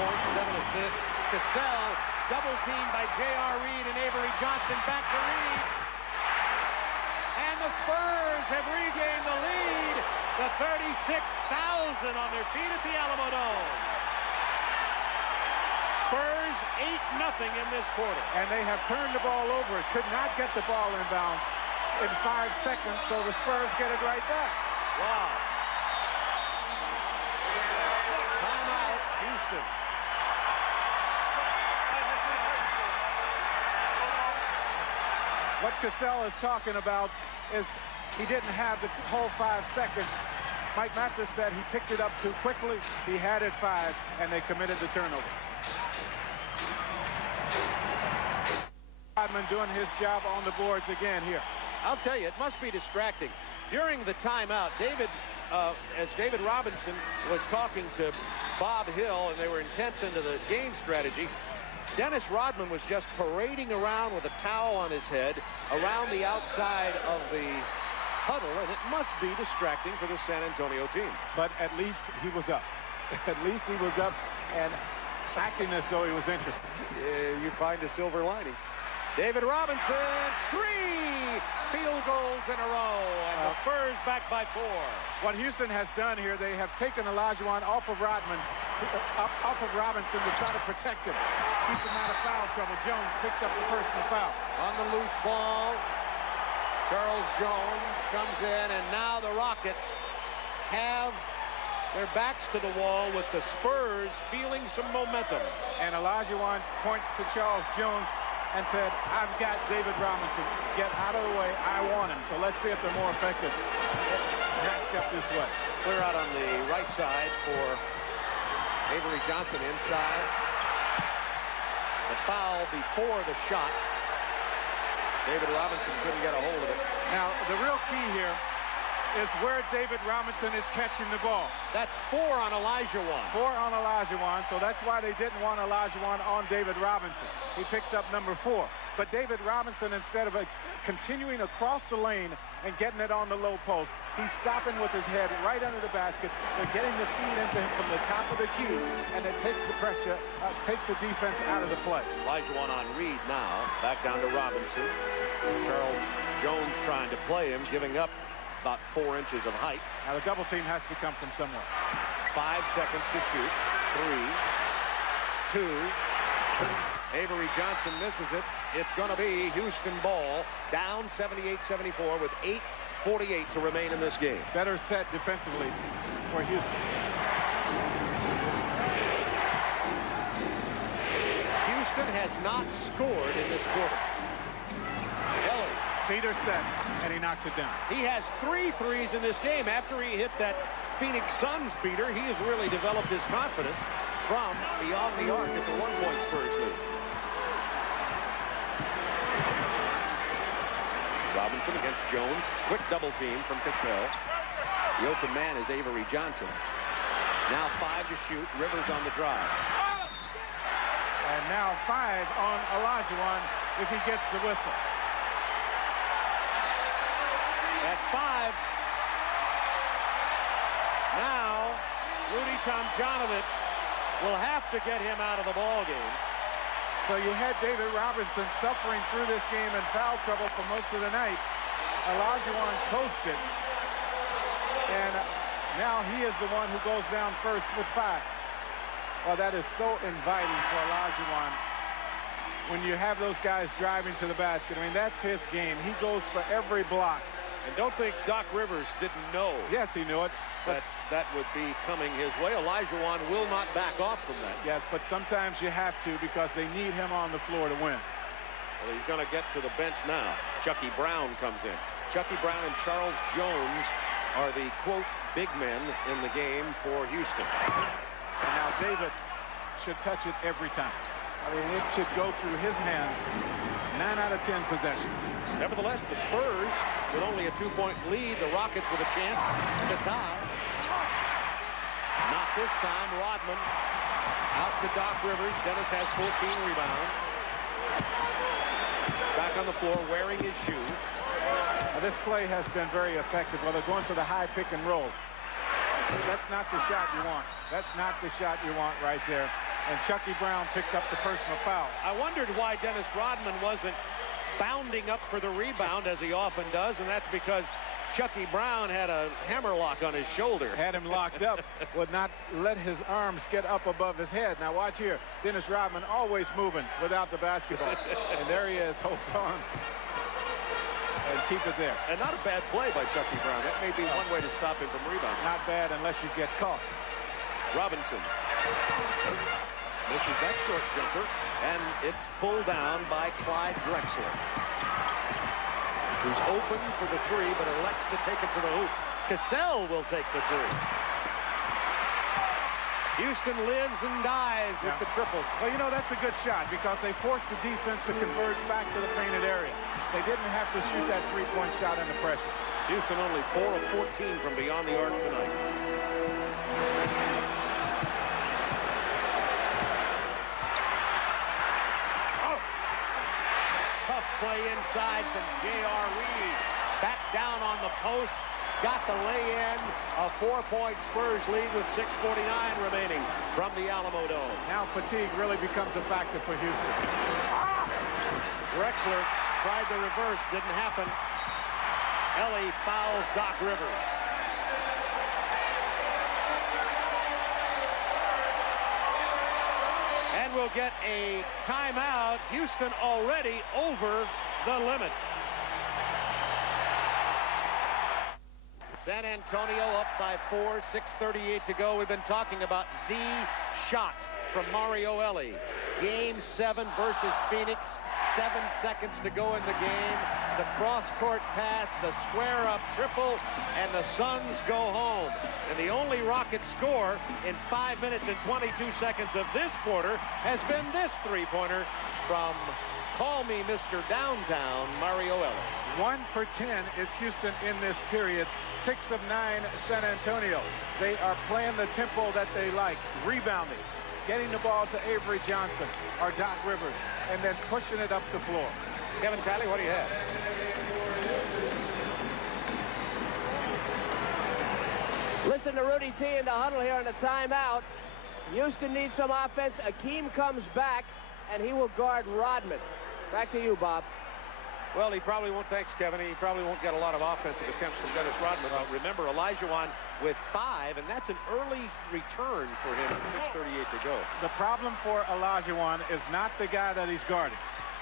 points, 7 assists. Cassell, double teamed by J.R. Reed and Avery Johnson. Back to Reed. And the Spurs have regained the lead. The 36,000 on their feet at the Alamo Dome. Spurs 8-0 in this quarter. And they have turned the ball over. Could not get the ball in bounds in 5 seconds, so the Spurs get it right back. Wow. Timeout, Houston. What Cassell is talking about is he didn't have the whole 5 seconds. Mike Mathis said he picked it up too quickly. He had it 5, and they committed the turnover. Rodman doing his job on the boards again here. I'll tell you, it must be distracting. During the timeout, as David Robinson was talking to Bob Hill, and they were intense into the game strategy, Dennis Rodman was just parading around with a towel on his head around the outside of the huddle, and it must be distracting for the San Antonio team. But at least he was up. At least he was up and acting as though he was interested. You find a silver lining. David Robinson, 3 field goals in a row, and the Spurs back by 4. What Houston has done here, they have taken Olajuwon off of Rodman, off of Robinson to try to protect him. Keep him out of foul trouble. Jones picks up the personal foul. On the loose ball, Charles Jones comes in, and now the Rockets have their backs to the wall with the Spurs feeling some momentum. And Olajuwon points to Charles Jones and said, I've got David Robinson. Get out of the way. I want him. So let's see if they're more effective matched up this way. Clear out on the right side for Avery Johnson inside. The foul before the shot. David Robinson couldn't get a hold of it. Now, the real key here is where David Robinson is catching the ball. That's 4 on Olajuwon. 4 on Olajuwon, so that's why they didn't want Olajuwon on David Robinson. He picks up number 4. But David Robinson, instead of continuing across the lane and getting it on the low post, he's stopping with his head right under the basket. They're getting the feed into him from the top of the key, and it takes the pressure, takes the defense out of the play. Olajuwon on Reed now. Back down to Robinson. Charles Jones trying to play him, giving up about 4 inches of height. Now the double team has to come from somewhere. 5 seconds to shoot. 3, 2. Avery Johnson misses it. It's going to be Houston ball, down 78-74 with 8:48 to remain in this game. Better set defensively for Houston. Houston has not scored in this quarter. Ellie. Peter set, and he knocks it down. He has 3 threes in this game. After he hit that Phoenix Suns beater, he has really developed his confidence from beyond the arc. It's a 1-point Spurs lead. Robinson against Jones. Quick double team from Cassell. The open man is Avery Johnson. Now 5 to shoot. Rivers on the drive. And now 5 on Olajuwon if he gets the whistle. That's 5. Now, Rudy Tomjanovich will have to get him out of the ball game. So you had David Robinson suffering through this game in foul trouble for most of the night. Olajuwon coasted. And now he is the one who goes down first with 5. Well, that is so inviting for Olajuwon when you have those guys driving to the basket. I mean, that's his game. He goes for every block. And don't think Doc Rivers didn't know. Yes, he knew it. That would be coming his way. Olajuwon will not back off from that. Yes, but sometimes you have to because they need him on the floor to win. Well, he's going to get to the bench now. Chucky Brown comes in. Chucky Brown and Charles Jones are the, quote, big men in the game for Houston. And now David should touch it every time. I mean, it should go through his hands 9 out of 10 possessions. Nevertheless, the Spurs, with only a 2-point lead, the Rockets with a chance to tie. Not this time. Rodman out to Doc Rivers. Dennis has 14 rebounds. Back on the floor wearing his shoes. Now, this play has been very effective. Well, they're going to the high pick and roll. That's not the shot you want. That's not the shot you want right there. And Chucky Brown picks up the personal foul. I wondered why Dennis Rodman wasn't bounding up for the rebound as he often does, and that's because Chucky Brown had a hammerlock on his shoulder. Had him locked up, would not let his arms get up above his head. Now watch here. Dennis Rodman always moving without the basketball. And there he is, holds on. And keep it there. And not a bad play by Chucky Brown. That may be one way to stop him from rebounding. Not bad unless you get caught. Robinson misses that short jumper, and it's pulled down by Clyde Drexler, who's open for the three, but elects to take it to the hoop. Cassell will take the three. Houston lives and dies with the triple. Well, you know, that's a good shot because they forced the defense to converge back to the painted area. They didn't have to shoot that three-point shot under pressure. Houston only 4 of 14 from beyond the arc tonight. Tough play inside from J.R. Reed. Back down on the post. Got the lay-in. A 4-point Spurs lead with 6:49 remaining from the Alamo Dome. Now fatigue really becomes a factor for Houston. Drexler tried the reverse. Didn't happen. Ellie fouls Doc Rivers. And we'll get a timeout. Houston already over the limit. San Antonio up by 4, 6:38 to go. We've been talking about the shot from Mario Ellie. Game 7 versus Phoenix. 7 seconds to go in the game. The cross-court pass, the square-up triple, and the Suns go home. And the only Rocket score in 5 minutes and 22 seconds of this quarter has been this three-pointer from Call Me Mr. Downtown, Mario Ellie. 1 for 10 is Houston in this period. 6 of 9 San Antonio. They are playing the tempo that they like. Rebounding. Getting the ball to Avery Johnson or Doc Rivers. And then pushing it up the floor. Kevin Kiley, what do you have? Listen to Rudy T in the huddle here in the timeout. Houston needs some offense. Hakeem comes back, and he will guard Rodman. Back to you, Bob. Well, he probably won't, thanks, Kevin. He probably won't get a lot of offensive attempts from Dennis Rodman. Remember, Olajuwon with 5, and that's an early return for him at 6:38 to go. The problem for Olajuwon is not the guy that he's guarding.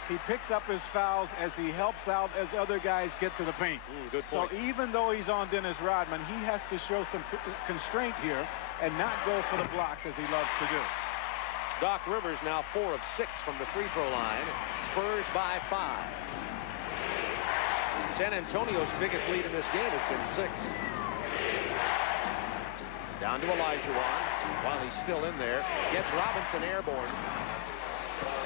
He picks up his fouls as he helps out as other guys get to the paint. Good point. So even though he's on Dennis Rodman, he has to show some constraint here and not go for the blocks as he loves to do. Doc Rivers now 4 of 6 from the free throw line. Spurs by 5. San Antonio's biggest lead in this game has been 6. Down to Olajuwon while he's still in there. Gets Robinson airborne.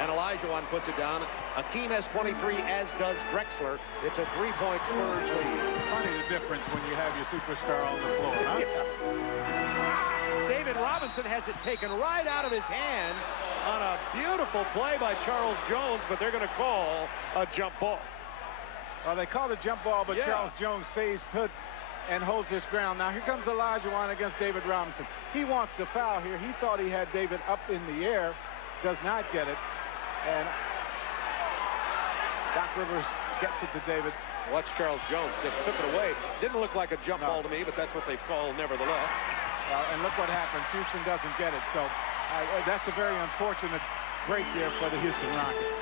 And Olajuwon puts it down. Hakeem has 23, as does Drexler. It's a 3-point Spurs lead. Funny the difference when you have your superstar on the floor, huh? Yeah. David Robinson has it taken right out of his hands on a beautiful play by Charles Jones, but they're going to call a jump ball. Well, they call the jump ball, but Charles Jones stays put and holds his ground. Now, here comes Olajuwon against David Robinson. He wants the foul here. He thought he had David up in the air. Does not get it. And Doc Rivers gets it to David. Watch Charles Jones. Just took it away. Didn't look like a jump ball to me, but that's what they call nevertheless. And look what happens. Houston doesn't get it. So that's a very unfortunate break there for the Houston Rockets.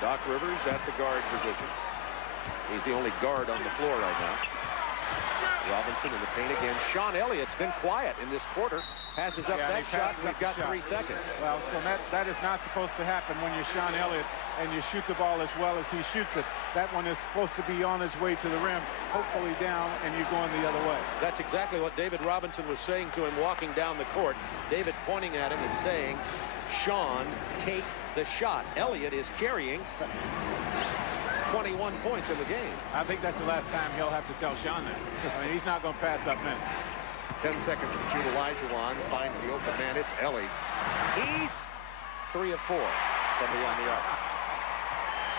Doc Rivers at the guard position. He's the only guard on the floor right now. Robinson in the paint again. Sean Elliott's been quiet in this quarter. Passes up that shot, and we've got 3 seconds. Well, so that is not supposed to happen when you're Sean Elliott and you shoot the ball as well as he shoots it. That one is supposed to be on his way to the rim, hopefully down, and you're going the other way. That's exactly what David Robinson was saying to him walking down the court. David pointing at him and saying, Sean take the shot. Elliott is carrying 21 points in the game. I think that's the last time he'll have to tell Sean that. I mean, he's not going to pass up minutes. 10 seconds to shoot. Olajuwon finds the open man. It's Ellie. He's 3 of 4 from beyond the arc.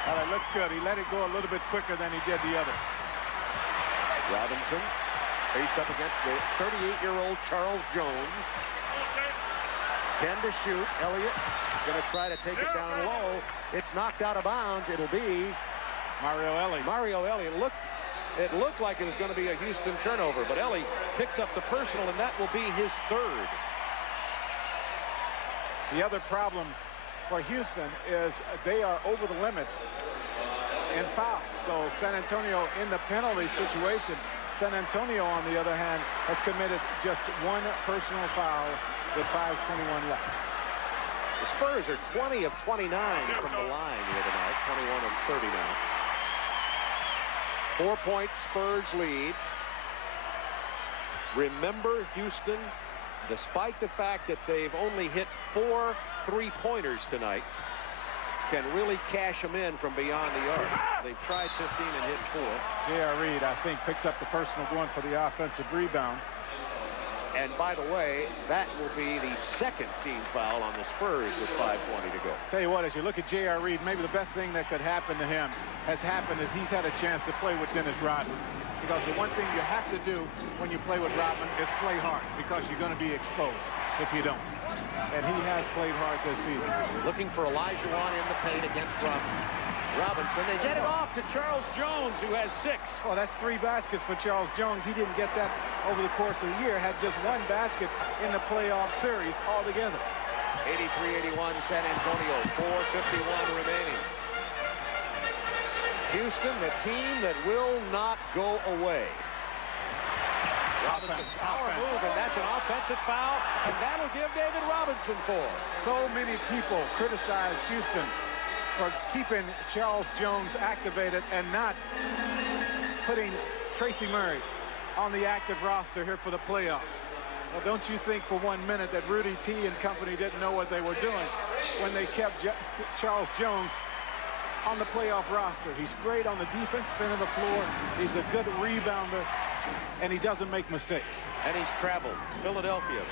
Well, it looked good. He let it go a little bit quicker than he did the other. Robinson faced up against the 38-year-old Charles Jones. 10 to shoot. Elliott going to try to take it down low. It's knocked out of bounds. It'll be Mario Elie. Mario Elie. It looked like it was going to be a Houston turnover, but Elie picks up the personal, and that will be his 3rd. The other problem for Houston is they are over the limit in fouls. So San Antonio in the penalty situation. San Antonio, on the other hand, has committed just 1 personal foul with 5:21 left. The Spurs are 20 of 29 from the line here tonight. 21 of 30 now. 4-point Spurs lead. Remember, Houston, despite the fact that they've only hit 4 3-pointers tonight, can really cash them in from beyond the arc. They've tried 15 and hit 4. J.R. Reed, I think, picks up the personal going for the offensive rebound. And by the way, that will be the 2nd team foul on the Spurs with 5:20 to go. Tell you what, as you look at J.R. Reed, maybe the best thing that could happen to him has happened is he's had a chance to play with Dennis Rodman. Because the one thing you have to do when you play with Rodman is play hard, because you're going to be exposed if you don't. And he has played hard this season. Looking for Olajuwon in the paint against Robinson. They get it off to Charles Jones, who has 6. Well, that's 3 baskets for Charles Jones. He didn't get that over the course of the year. Had just 1 basket in the playoff series altogether. 83-81 San Antonio. 4:51 remaining. Houston, the team that will not go away. Robinson's power move, and that's an offensive foul, and that'll give David Robinson 4. So many people criticize Houston for keeping Charles Jones activated and not putting Tracy Murray on the active roster here for the playoffs. Well, don't you think for 1 minute that Rudy T and company didn't know what they were doing when they kept Charles Jones on the playoff roster? He's great on the defensive end of the floor. He's a good rebounder, and he doesn't make mistakes. And he's traveled Philadelphia,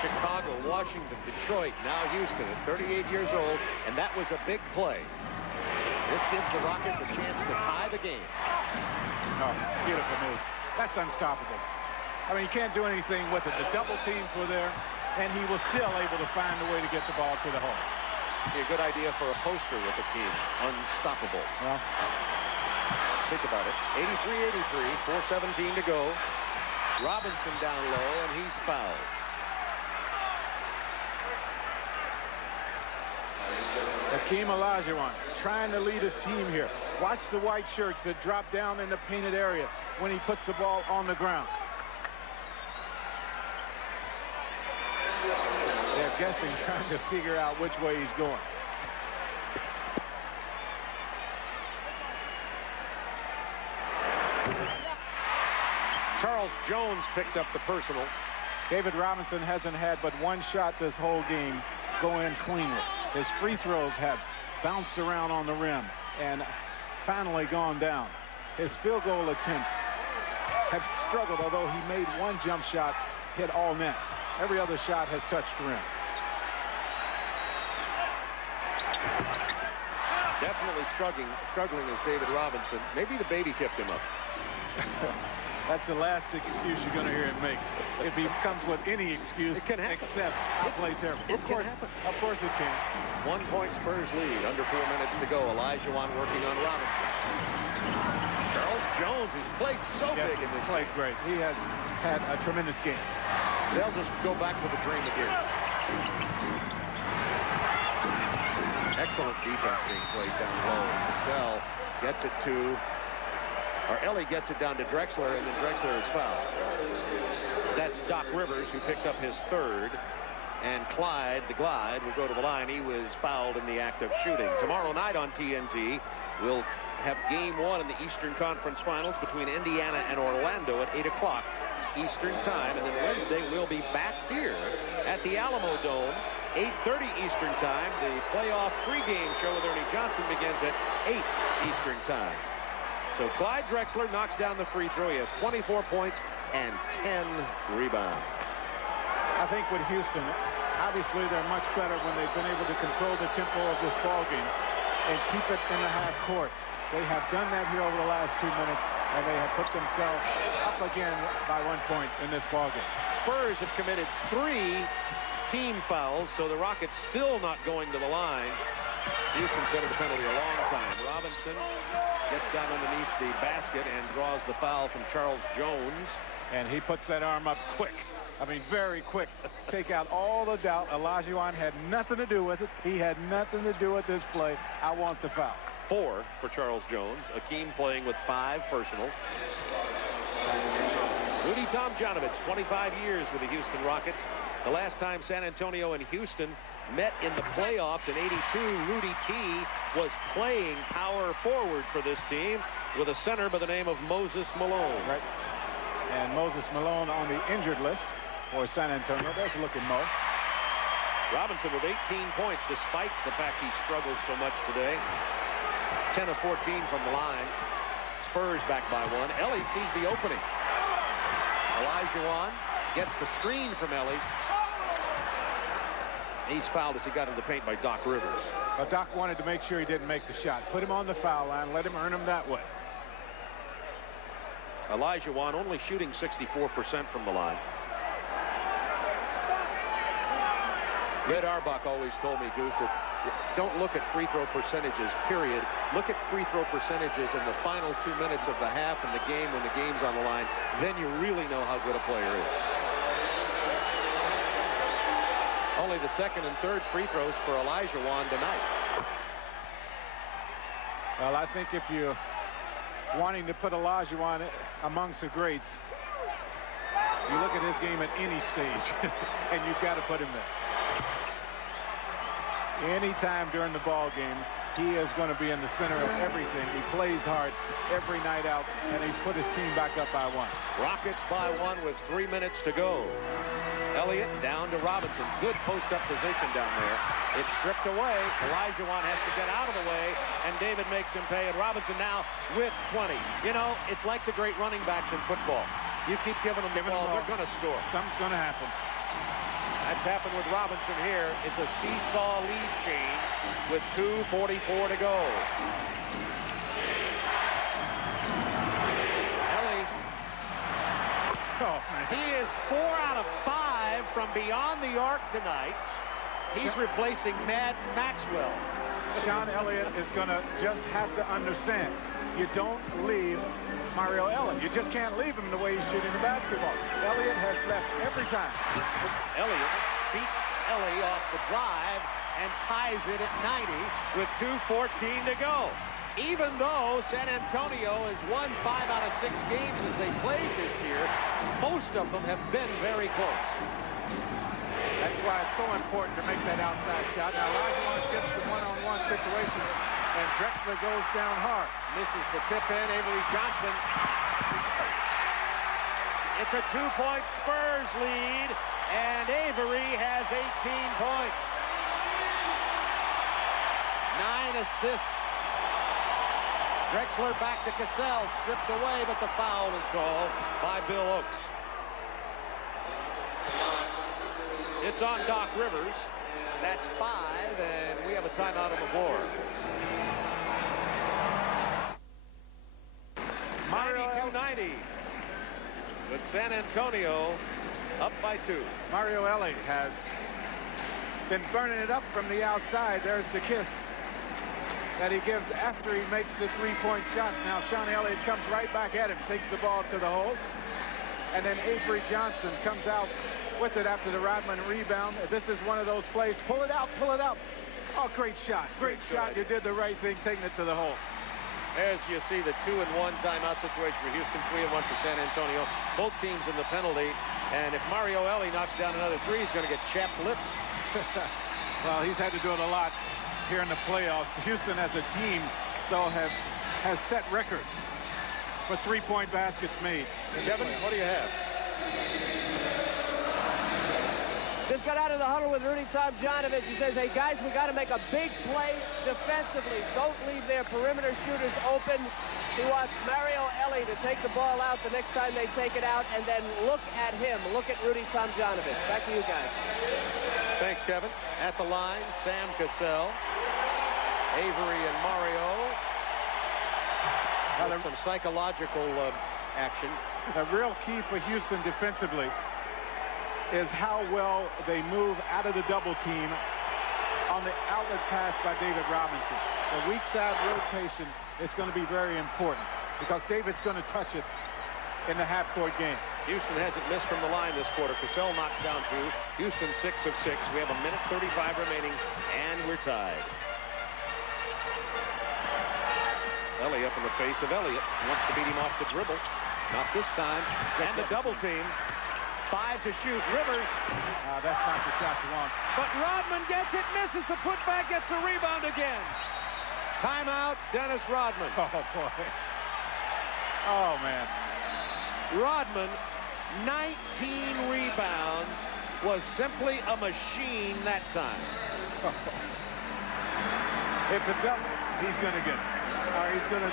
Chicago, Washington, Detroit, now Houston at 38 years old, and that was a big play. This gives the Rockets a chance to tie the game. Oh, beautiful move. That's unstoppable. I mean, you can't do anything with it. The double teams were there, and he was still able to find a way to get the ball to the hole. Be a good idea for a poster with the team. Unstoppable. Well, think about it. 83-83, 4:17 to go. Robinson down low, and he's fouled. Hakeem Olajuwon trying to lead his team here. Watch the white shirts that drop down in the painted area when he puts the ball on the ground. They're guessing, trying to figure out which way he's going. Charles Jones picked up the personal. David Robinson hasn't had but 1 shot this whole game go in cleanly. His free throws have bounced around on the rim and finally gone down. His field goal attempts have struggled, although he made 1 jump shot, hit all net. Every other shot has touched the rim. Definitely struggling is David Robinson. Maybe the baby kept him up. That's the last excuse you're going to hear him make. If he comes with any excuse except I play terrible. Of course it can. 1 point Spurs lead. Under 4 minutes to go. Olajuwon working on Robinson. Charles Jones has played so big in this game. Played great. He has had a tremendous game. They'll just go back to the dream again. Excellent defense being played down low. Cassell gets it to, or Ellie gets it down to Drexler, and then Drexler is fouled. That's Doc Rivers, who picked up his 3rd. And Clyde, the Glide, will go to the line. He was fouled in the act of shooting. Tomorrow night on TNT, we'll have Game 1 in the Eastern Conference Finals between Indiana and Orlando at 8 o'clock Eastern Time. And then Wednesday, we'll be back here at the Alamo Dome 8:30 Eastern Time. The playoff pregame show with Ernie Johnson begins at 8 Eastern Time. So Clyde Drexler knocks down the free throw. He has 24 points and 10 rebounds. I think with Houston, obviously they're much better when they've been able to control the tempo of this ball game and keep it in the half court. They have done that here over the last 2 minutes, and they have put themselves up again by 1 point in this ball game. Spurs have committed 3 team fouls, so the Rockets still not going to the line. Houston's been at the penalty a long time. Robinson gets down underneath the basket and draws the foul from Charles Jones. And he puts that arm up quick. I mean, very quick. Take out all the doubt. Olajuwon had nothing to do with it. He had nothing to do with this play. I want the foul. 4 for Charles Jones. Hakeem playing with 5 personals. Rudy Tomjanovich, 25 years with the Houston Rockets. The last time San Antonio and Houston met in the playoffs in '82, Rudy T was playing power forward for this team with a center by the name of Moses Malone. Right. And Moses Malone on the injured list for San Antonio. There's a look at Mo. Robinson with 18 points despite the fact he struggles so much today. 10 of 14 from the line. Spurs back by 1. Ellie sees the opening. Olajuwon gets the screen from Ellie. He's fouled as he got in the paint by Doc Rivers. Well, Doc wanted to make sure he didn't make the shot. Put him on the foul line. Let him earn him that way. Olajuwon only shooting 64% from the line. Red Auerbach always told me, Goose, that don't look at free throw percentages, period. Look at free throw percentages in the final 2 minutes of the half in the game when the game's on the line. Then you really know how good a player is. Only the second and third free throws for Olajuwon tonight. Well, I think if you're wanting to put Olajuwon amongst the greats, you look at his game at any stage, and you've got to put him there. Anytime during the ball game, he is going to be in the center of everything. He plays hard every night out, and he's put his team back up by 1. Rockets by 1 with 3 minutes to go. Elliott down to Robinson. Good post-up position down there. It's stripped away. Olajuwon has to get out of the way, and David makes him pay. And Robinson now with 20. You know, it's like the great running backs in football. You keep giving them the ball, they're going to score. Something's going to happen. That's happened with Robinson here. It's a seesaw lead change with 2:44 to go. Ellie. Oh, he is 4 out of 5 from beyond the arc tonight. He's replacing Mad Maxwell. Sean Elliott is going to just have to understand. You don't leave Mario Elliott. You just can't leave him the way he's shooting the basketball. Elliott has left every time. Elliott beats Ellie off the drive and ties it at 90 with 2:14 to go. Even though San Antonio has won 5 out of 6 games as they played this year, most of them have been very close. That's why it's so important to make that outside shot. Now, Olajuwon gets the one-on-one situation, and Drexler goes down hard. Misses the tip in. Avery Johnson. It's a 2-point Spurs lead, and Avery has 18 points. 9 assists. Drexler back to Cassell, stripped away, but the foul is called by Bill Oakes. It's on Doc Rivers. That's 5, and we have a timeout on the floor. 92-90 with San Antonio up by 2. Mario Elliott has been burning it up from the outside. There's the kiss that he gives after he makes the 3-point shots. Now Sean Elliott comes right back at him, takes the ball to the hole, and then Avery Johnson comes out with it after the Rodman rebound. This is one of those plays. Pull it out, pull it out. Oh, great shot. Great shot. You did the right thing, taking it to the hole. As you see, the 2-1 timeout situation for Houston, 3-1 for San Antonio. Both teams in the penalty. And if Mario Ellie knocks down another 3, he's going to get chapped lips. Well, he's had to do it a lot here in the playoffs. Houston as a team, though, has set records for 3-point baskets made. Kevin, what do you have? Just got out of the huddle with Rudy Tomjanovich. He says, hey, guys, we got to make a big play defensively. Don't leave their perimeter shooters open. He wants Mario Elie to take the ball out the next time they take it out, and then look at him. Look at Rudy Tomjanovich. Back to you guys. Thanks, Kevin. At the line, Sam Cassell, Avery, and Mario. Well, some psychological action. The real key for Houston defensively is how well they move out of the double team on the outlet pass by David Robinson. The weak side rotation is going to be very important because David's going to touch it in the half-court game. Houston hasn't missed from the line this quarter. Cassell knocks down 2. Houston 6 of 6. We have 1:35 remaining, and we're tied. Elie up in the face of Elliott. Wants to beat him off the dribble. Not this time. And the double team. 5 to shoot. Rivers. That's not the shot you want. But Rodman gets it, misses the putback, gets a rebound again. Timeout, Dennis Rodman. Oh, boy. Oh, man. Rodman, 19 rebounds, was simply a machine that time. If it's up, he's going to get it. He's going to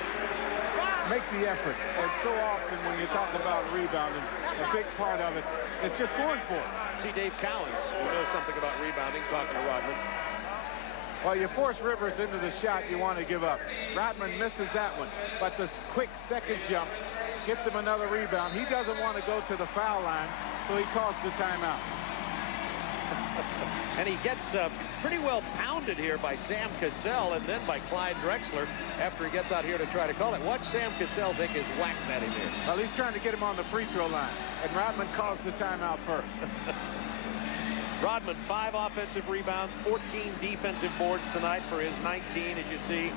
make the effort. And so often when you talk about rebounding, a big part of it is just going for it. See Dave Cowens, who knows something about rebounding, talking to Rodman. Well, you force Rivers into the shot you want to give up. Rodman misses that one, but the quick second jump gets him another rebound. He doesn't want to go to the foul line, so he calls the timeout. And he gets pretty well pounded here by Sam Cassell and then by Clyde Drexler after he gets out here to try to call it. Watch Sam Cassell take his whacks at him here. Well, he's trying to get him on the free throw line, and Rodman calls the timeout first. Rodman, 5 offensive rebounds, 14 defensive boards tonight for his 19. As you see,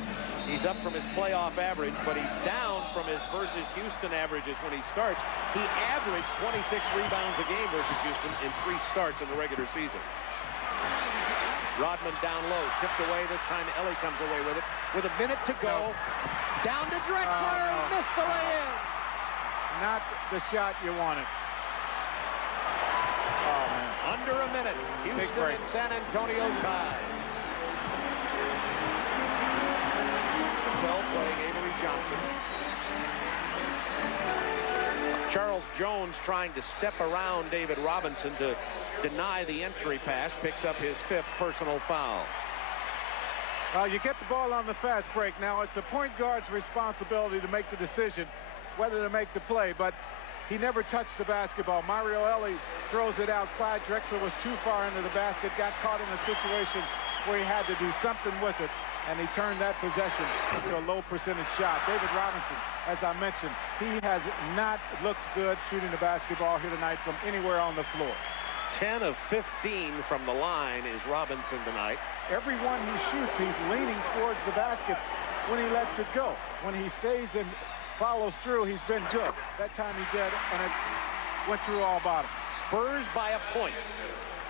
he's up from his playoff average, but he's down from his versus Houston averages when he starts. He averaged 26 rebounds a game versus Houston in 3 starts in the regular season. Rodman down low, tipped away. This time Elie comes away with it. With a minute to go, down to Drexler, missed the lay-in. Not the shot you wanted. Oh, man. Under a minute. Houston and San Antonio tied. Cassell playing Avery Johnson. Charles Jones trying to step around David Robinson to deny the entry pass. Picks up his 5th personal foul. You get the ball on the fast break. Now, it's a point guard's responsibility to make the decision whether to make the play, but he never touched the basketball. Mario Elie throws it out. Clyde Drexler was too far into the basket, got caught in a situation where he had to do something with it, and he turned that possession into a low percentage shot. David Robinson, as I mentioned, he has not looked good shooting the basketball here tonight from anywhere on the floor. 10 of 15 from the line is Robinson tonight. Every one he shoots, he's leaning towards the basket when he lets it go. When he stays and follows through, he's been good. That time he did, and it went through all bottom. Spurs by a point.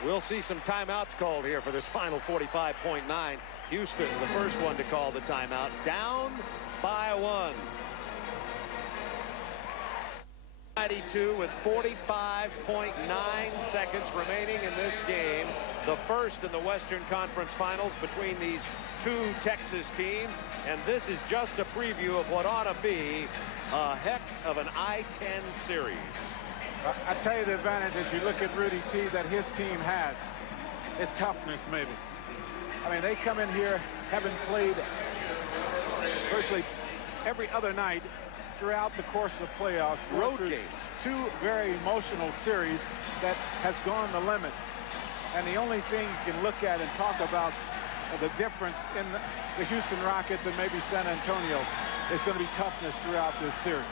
We'll see some timeouts called here for this final 45.9. Houston, the first one to call the timeout, down by 1. 92 with 45.9 seconds remaining in this game. The first in the Western Conference Finals between these 2 Texas teams. And this is just a preview of what ought to be a heck of an I-10 series. I tell you the advantage as you look at Rudy T that his team has is toughness, maybe. I mean, they come in here having played virtually every other night throughout the course of the playoffs. Road games. 2 very emotional series that has gone the limit. And the only thing you can look at and talk about the difference in the Houston Rockets and maybe San Antonio is going to be toughness throughout this series.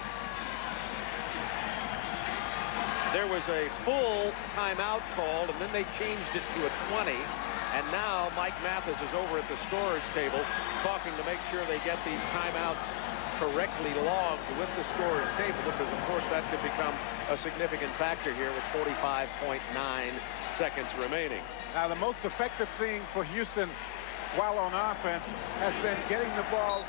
There was a full timeout called, and then they changed it to a 20. And now Mike Mathis is over at the scorer's table talking to make sure they get these timeouts correctly logged with the scorer's table, because of course that could become a significant factor here with 45.9 seconds remaining. Now the most effective thing for Houston while on offense has been getting the ball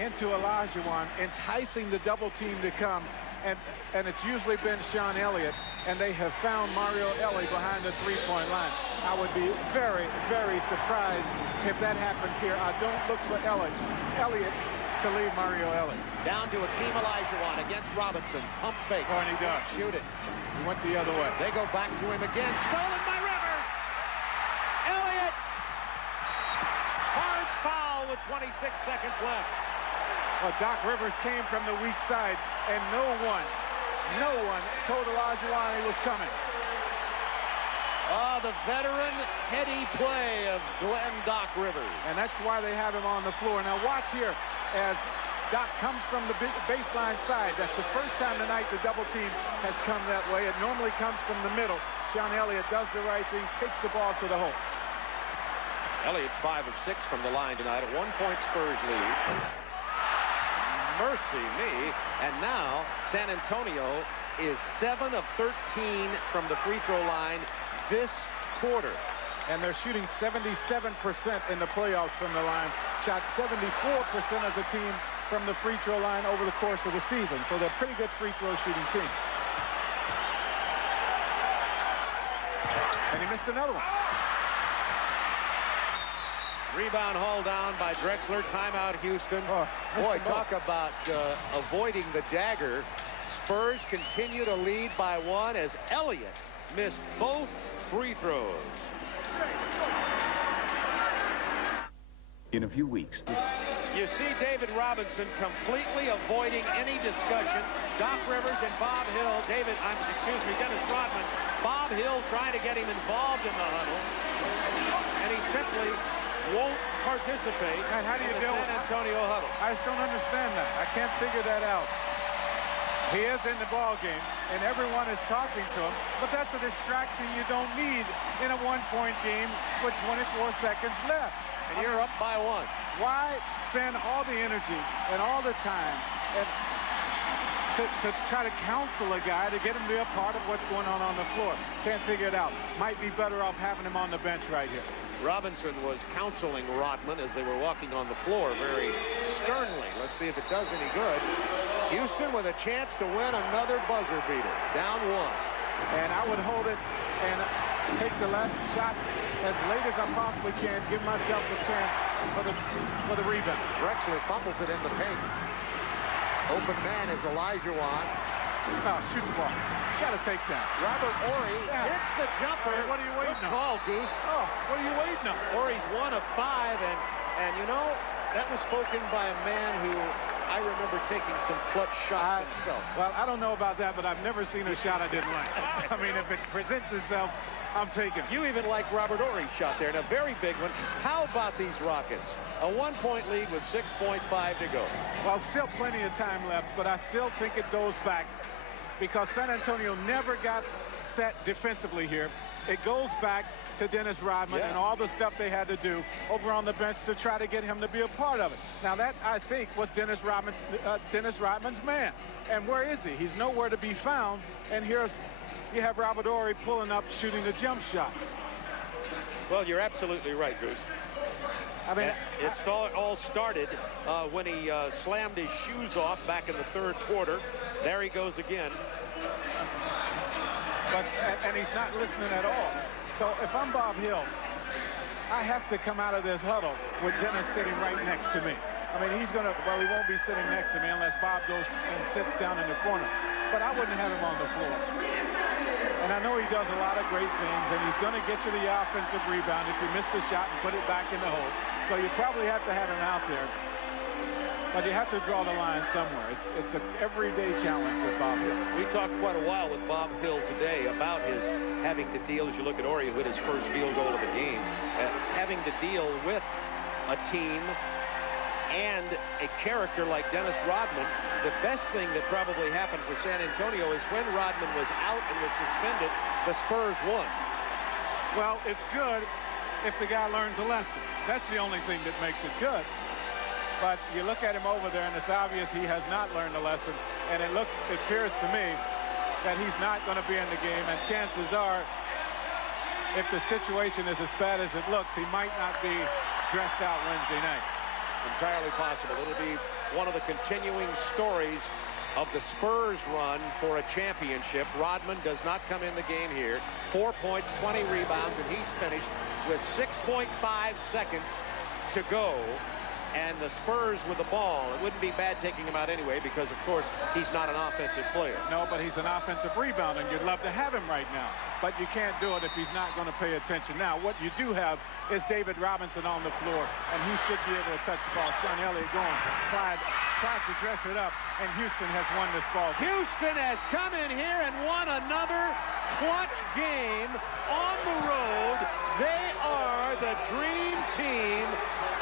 into Olajuwon, enticing the double team to come, and it's usually been Sean Elliott, and they have found Mario Elie behind the three-point line. I would be very, very surprised if that happens here. I don't look for Elliott to leave Mario Elie. Down to Hakeem Olajuwon against Robinson. Pump fake. Oh, and he does. Shoot it. He went the other way. They go back to him again. Stolen by Rivers. Elliott. Hard foul with 26 seconds left. Well, Doc Rivers came from the weak side, and no one told Olajuwon he was coming. The veteran heady play of Glenn Doc Rivers. And that's why they have him on the floor. Now watch here as Doc comes from the baseline side. That's the first time tonight the double team has come that way. It normally comes from the middle. Sean Elliott does the right thing, takes the ball to the hole. Elliott's 5 of 6 from the line tonight. A 1-point Spurs lead. Mercy me. And now San Antonio is 7 of 13 from the free throw line this quarter. And they're shooting 77% in the playoffs from the line. Shot 74% as a team from the free throw line over the course of the season. So they're a pretty good free throw shooting team. And he missed another one. Rebound hauled down by Drexler. Timeout, Houston. Boy, talk about avoiding the dagger. Spurs continue to lead by 1 as Elliott missed both free throws. In a few weeks. You see David Robinson completely avoiding any discussion. Doc Rivers and Bob Hill. Dennis Rodman. Bob Hill trying to get him involved in the huddle. And he simply won't participate And how do you in the deal San with Antonio huddle. I just don't understand that. I can't figure that out. He is in the ball game, and everyone is talking to him, but that's a distraction you don't need in a one-point game with 24 seconds left. And you're up by 1. Why spend all the energy and all the time to try to counsel a guy to get him to be a part of what's going on the floor? Can't figure it out. Might be better off having him on the bench right here. Robinson was counseling Rodman as they were walking on the floor very sternly. Let's see if it does any good. Houston with a chance to win another buzzer beater. Down 1. And I would hold it and take the last shot as late as I possibly can. Give myself the chance for the rebound. Drexler fumbles it in the paint. Open man is Olajuwon. Oh, shoot the ball. Got to take that. Robert Horry hits the jumper. Hey, what are you waiting on? Call, Goose. Oh, what are you waiting on? Horry's 1 of 5, and you know, that was spoken by a man who I remember taking some clutch shots himself. Well, I don't know about that, but I've never seen a shot I didn't like. I mean, if it presents itself, I'm taking it. You even like Robert Horry's shot there, and a very big one. How about these Rockets? A 1-point lead with 6.5 to go. Well, still plenty of time left, but I still think it goes back because San Antonio never got set defensively here. It goes back to Dennis Rodman and all the stuff they had to do over on the bench to try to get him to be a part of it. Now that, I think, was Dennis Rodman's man. And where is he? He's nowhere to be found. And here's, you have Robert Horry pulling up, shooting the jump shot. Well, you're absolutely right, Goose. I mean, all started when he slammed his shoes off back in the third quarter. There he goes again. And he's not listening at all. So if I'm Bob Hill, I have to come out of this huddle with Dennis sitting right next to me. I mean, he's going to, well, he won't be sitting next to me unless Bob goes and sits down in the corner. But I wouldn't have him on the floor. And I know he does a lot of great things, and he's going to get you the offensive rebound if you miss the shot and put it back in the hole. So you probably have to have him out there. But you have to draw the line somewhere. It's an everyday challenge with Bob Hill. We talked quite a while with Bob Hill today about his having to deal, as you look at Horry, who hit his first field goal of the game, having to deal with a team and a character like Dennis Rodman. The best thing that probably happened for San Antonio is when Rodman was out and was suspended, the Spurs won. Well, it's good if the guy learns a lesson. That's the only thing that makes it good. But you look at him over there, and it's obvious he has not learned a lesson. And it appears to me that he's not going to be in the game. And chances are, if the situation is as bad as it looks, he might not be dressed out Wednesday night. Entirely possible. It'll be one of the continuing stories of the Spurs run for a championship. Rodman does not come in the game here. 4 points, 20 rebounds, and he's finished with 6.5 seconds to go. And the Spurs with the ball. It wouldn't be bad taking him out anyway because, of course, he's not an offensive player. No, but he's an offensive rebounder, and you'd love to have him right now. But you can't do it if he's not going to pay attention. Now, what you do have is David Robinson on the floor, and he should be able to touch the ball. Sean Elliott going. Clyde tries to dress it up, and Houston has won this ball. Houston has come in here and won another clutch game on the road. They are the dream team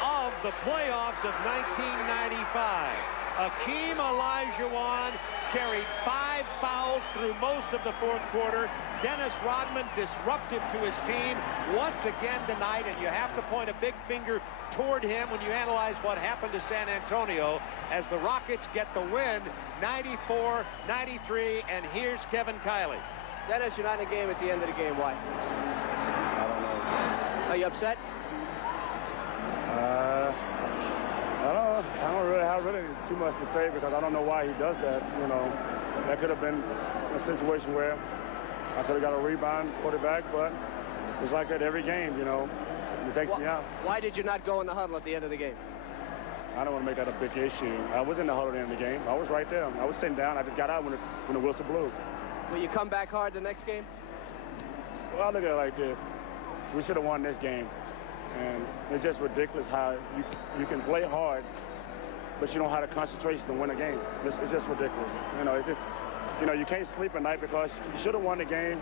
of the playoffs of 1995. Hakeem Olajuwon carried 5 fouls through most of the fourth quarter. Dennis Rodman disruptive to his team once again tonight, and you have to point a big finger toward him when you analyze what happened to San Antonio as the Rockets get the win 94-93, and here's Kevin Kiley. Dennis, you're not in the game at the end of the game. Why? I don't know. Are you upset? I don't really have too much to say because I don't know why he does that. You know, that could have been a situation where I could have got a rebound, put it back, but it's like that every game, you know. It takes me out. Why did you not go in the huddle at the end of the game? I don't want to make that a big issue. I was in the huddle at the end of the game. I was right there. I was sitting down. I just got out when the whistle blew. Will you come back hard the next game? Well, I look at it like this. We should have won this game. And it's just ridiculous how you can play hard, but you don't have the concentration to win a game. It's just ridiculous. You know, it's just, you know, you can't sleep at night because you should have won the game,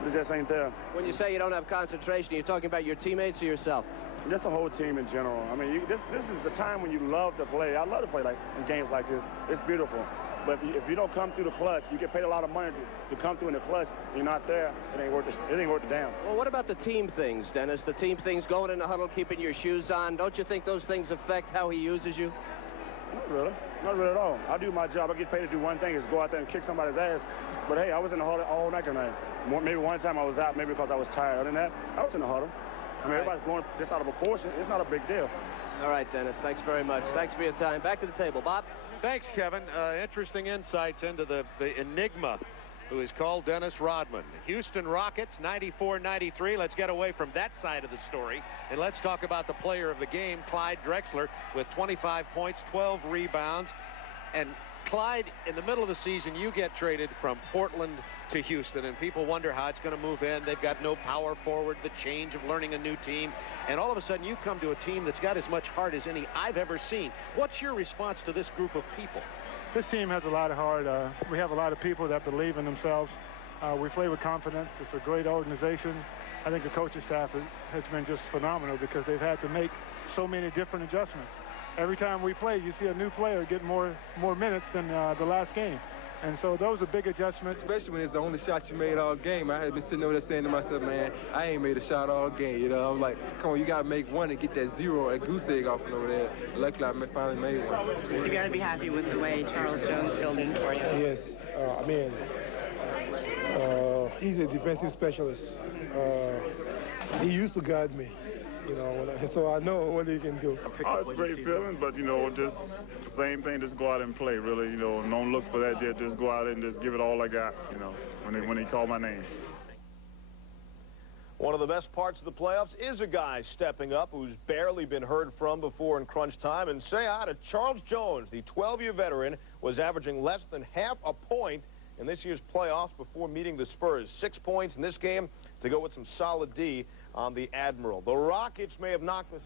but it just ain't there. When you say you don't have concentration, you're talking about your teammates or yourself? Just the whole team in general. I mean, this is the time when you love to play. I love to play like in games like this. It's beautiful. But if you don't come through the clutch, you get paid a lot of money to come through in the clutch. You're not there. It ain't worth the damn. Well, what about the team things, Dennis? The team things, going in the huddle, keeping your shoes on. Don't you think those things affect how he uses you? Not really. Not really at all. I do my job. I get paid to do one thing, is go out there and kick somebody's ass. But, hey, I was in the huddle all night tonight. Maybe one time I was out, maybe because I was tired. Other than that, I was in the huddle. I mean, everybody's blowing this out of proportion. It's not a big deal. All right, Dennis. Thanks very much. Thanks for your time. Back to the table. Bob? Thanks, Kevin. Interesting insights into the enigma who is called Dennis Rodman. Houston Rockets, 94-93. Let's get away from that side of the story, and let's talk about the player of the game, Clyde Drexler, with 25 points, 12 rebounds. And Clyde, in the middle of the season, you get traded from Portland to Houston, and people wonder how it's going to move in. They've got no power forward, the change of learning a new team, and all of a sudden you come to a team that's got as much heart as any I've ever seen. What's your response to this group of people? This team has a lot of heart. We have a lot of people that believe in themselves. We play with confidence. It's a great organization. I think the coaching staff has been just phenomenal because they've had to make so many different adjustments. Every time we play, you see a new player get more minutes than the last game. And so those are big adjustments. Especially when it's the only shot you made all game. I had been sitting over there saying to myself, man, I ain't made a shot all game. You know, I'm like, come on, you got to make one and get that zero, a goose egg off over there. Luckily, I finally made one. You got to be happy with the way Charles Jones filled in for you. Yes. I mean, he's a defensive specialist. He used to guard me. You know, so I know what he can do. Oh, it's a great feeling, but, you know, just same thing, just go out and play, really. You know, don't look for that yet. Just go out and just give it all I got, you know, when he called my name. One of the best parts of the playoffs is a guy stepping up who's barely been heard from before in crunch time. And say hi to Charles Jones, the 12-year veteran, was averaging less than half a point in this year's playoffs before meeting the Spurs. 6 points in this game to go with some solid D on the Admiral. The Rockets may have knocked the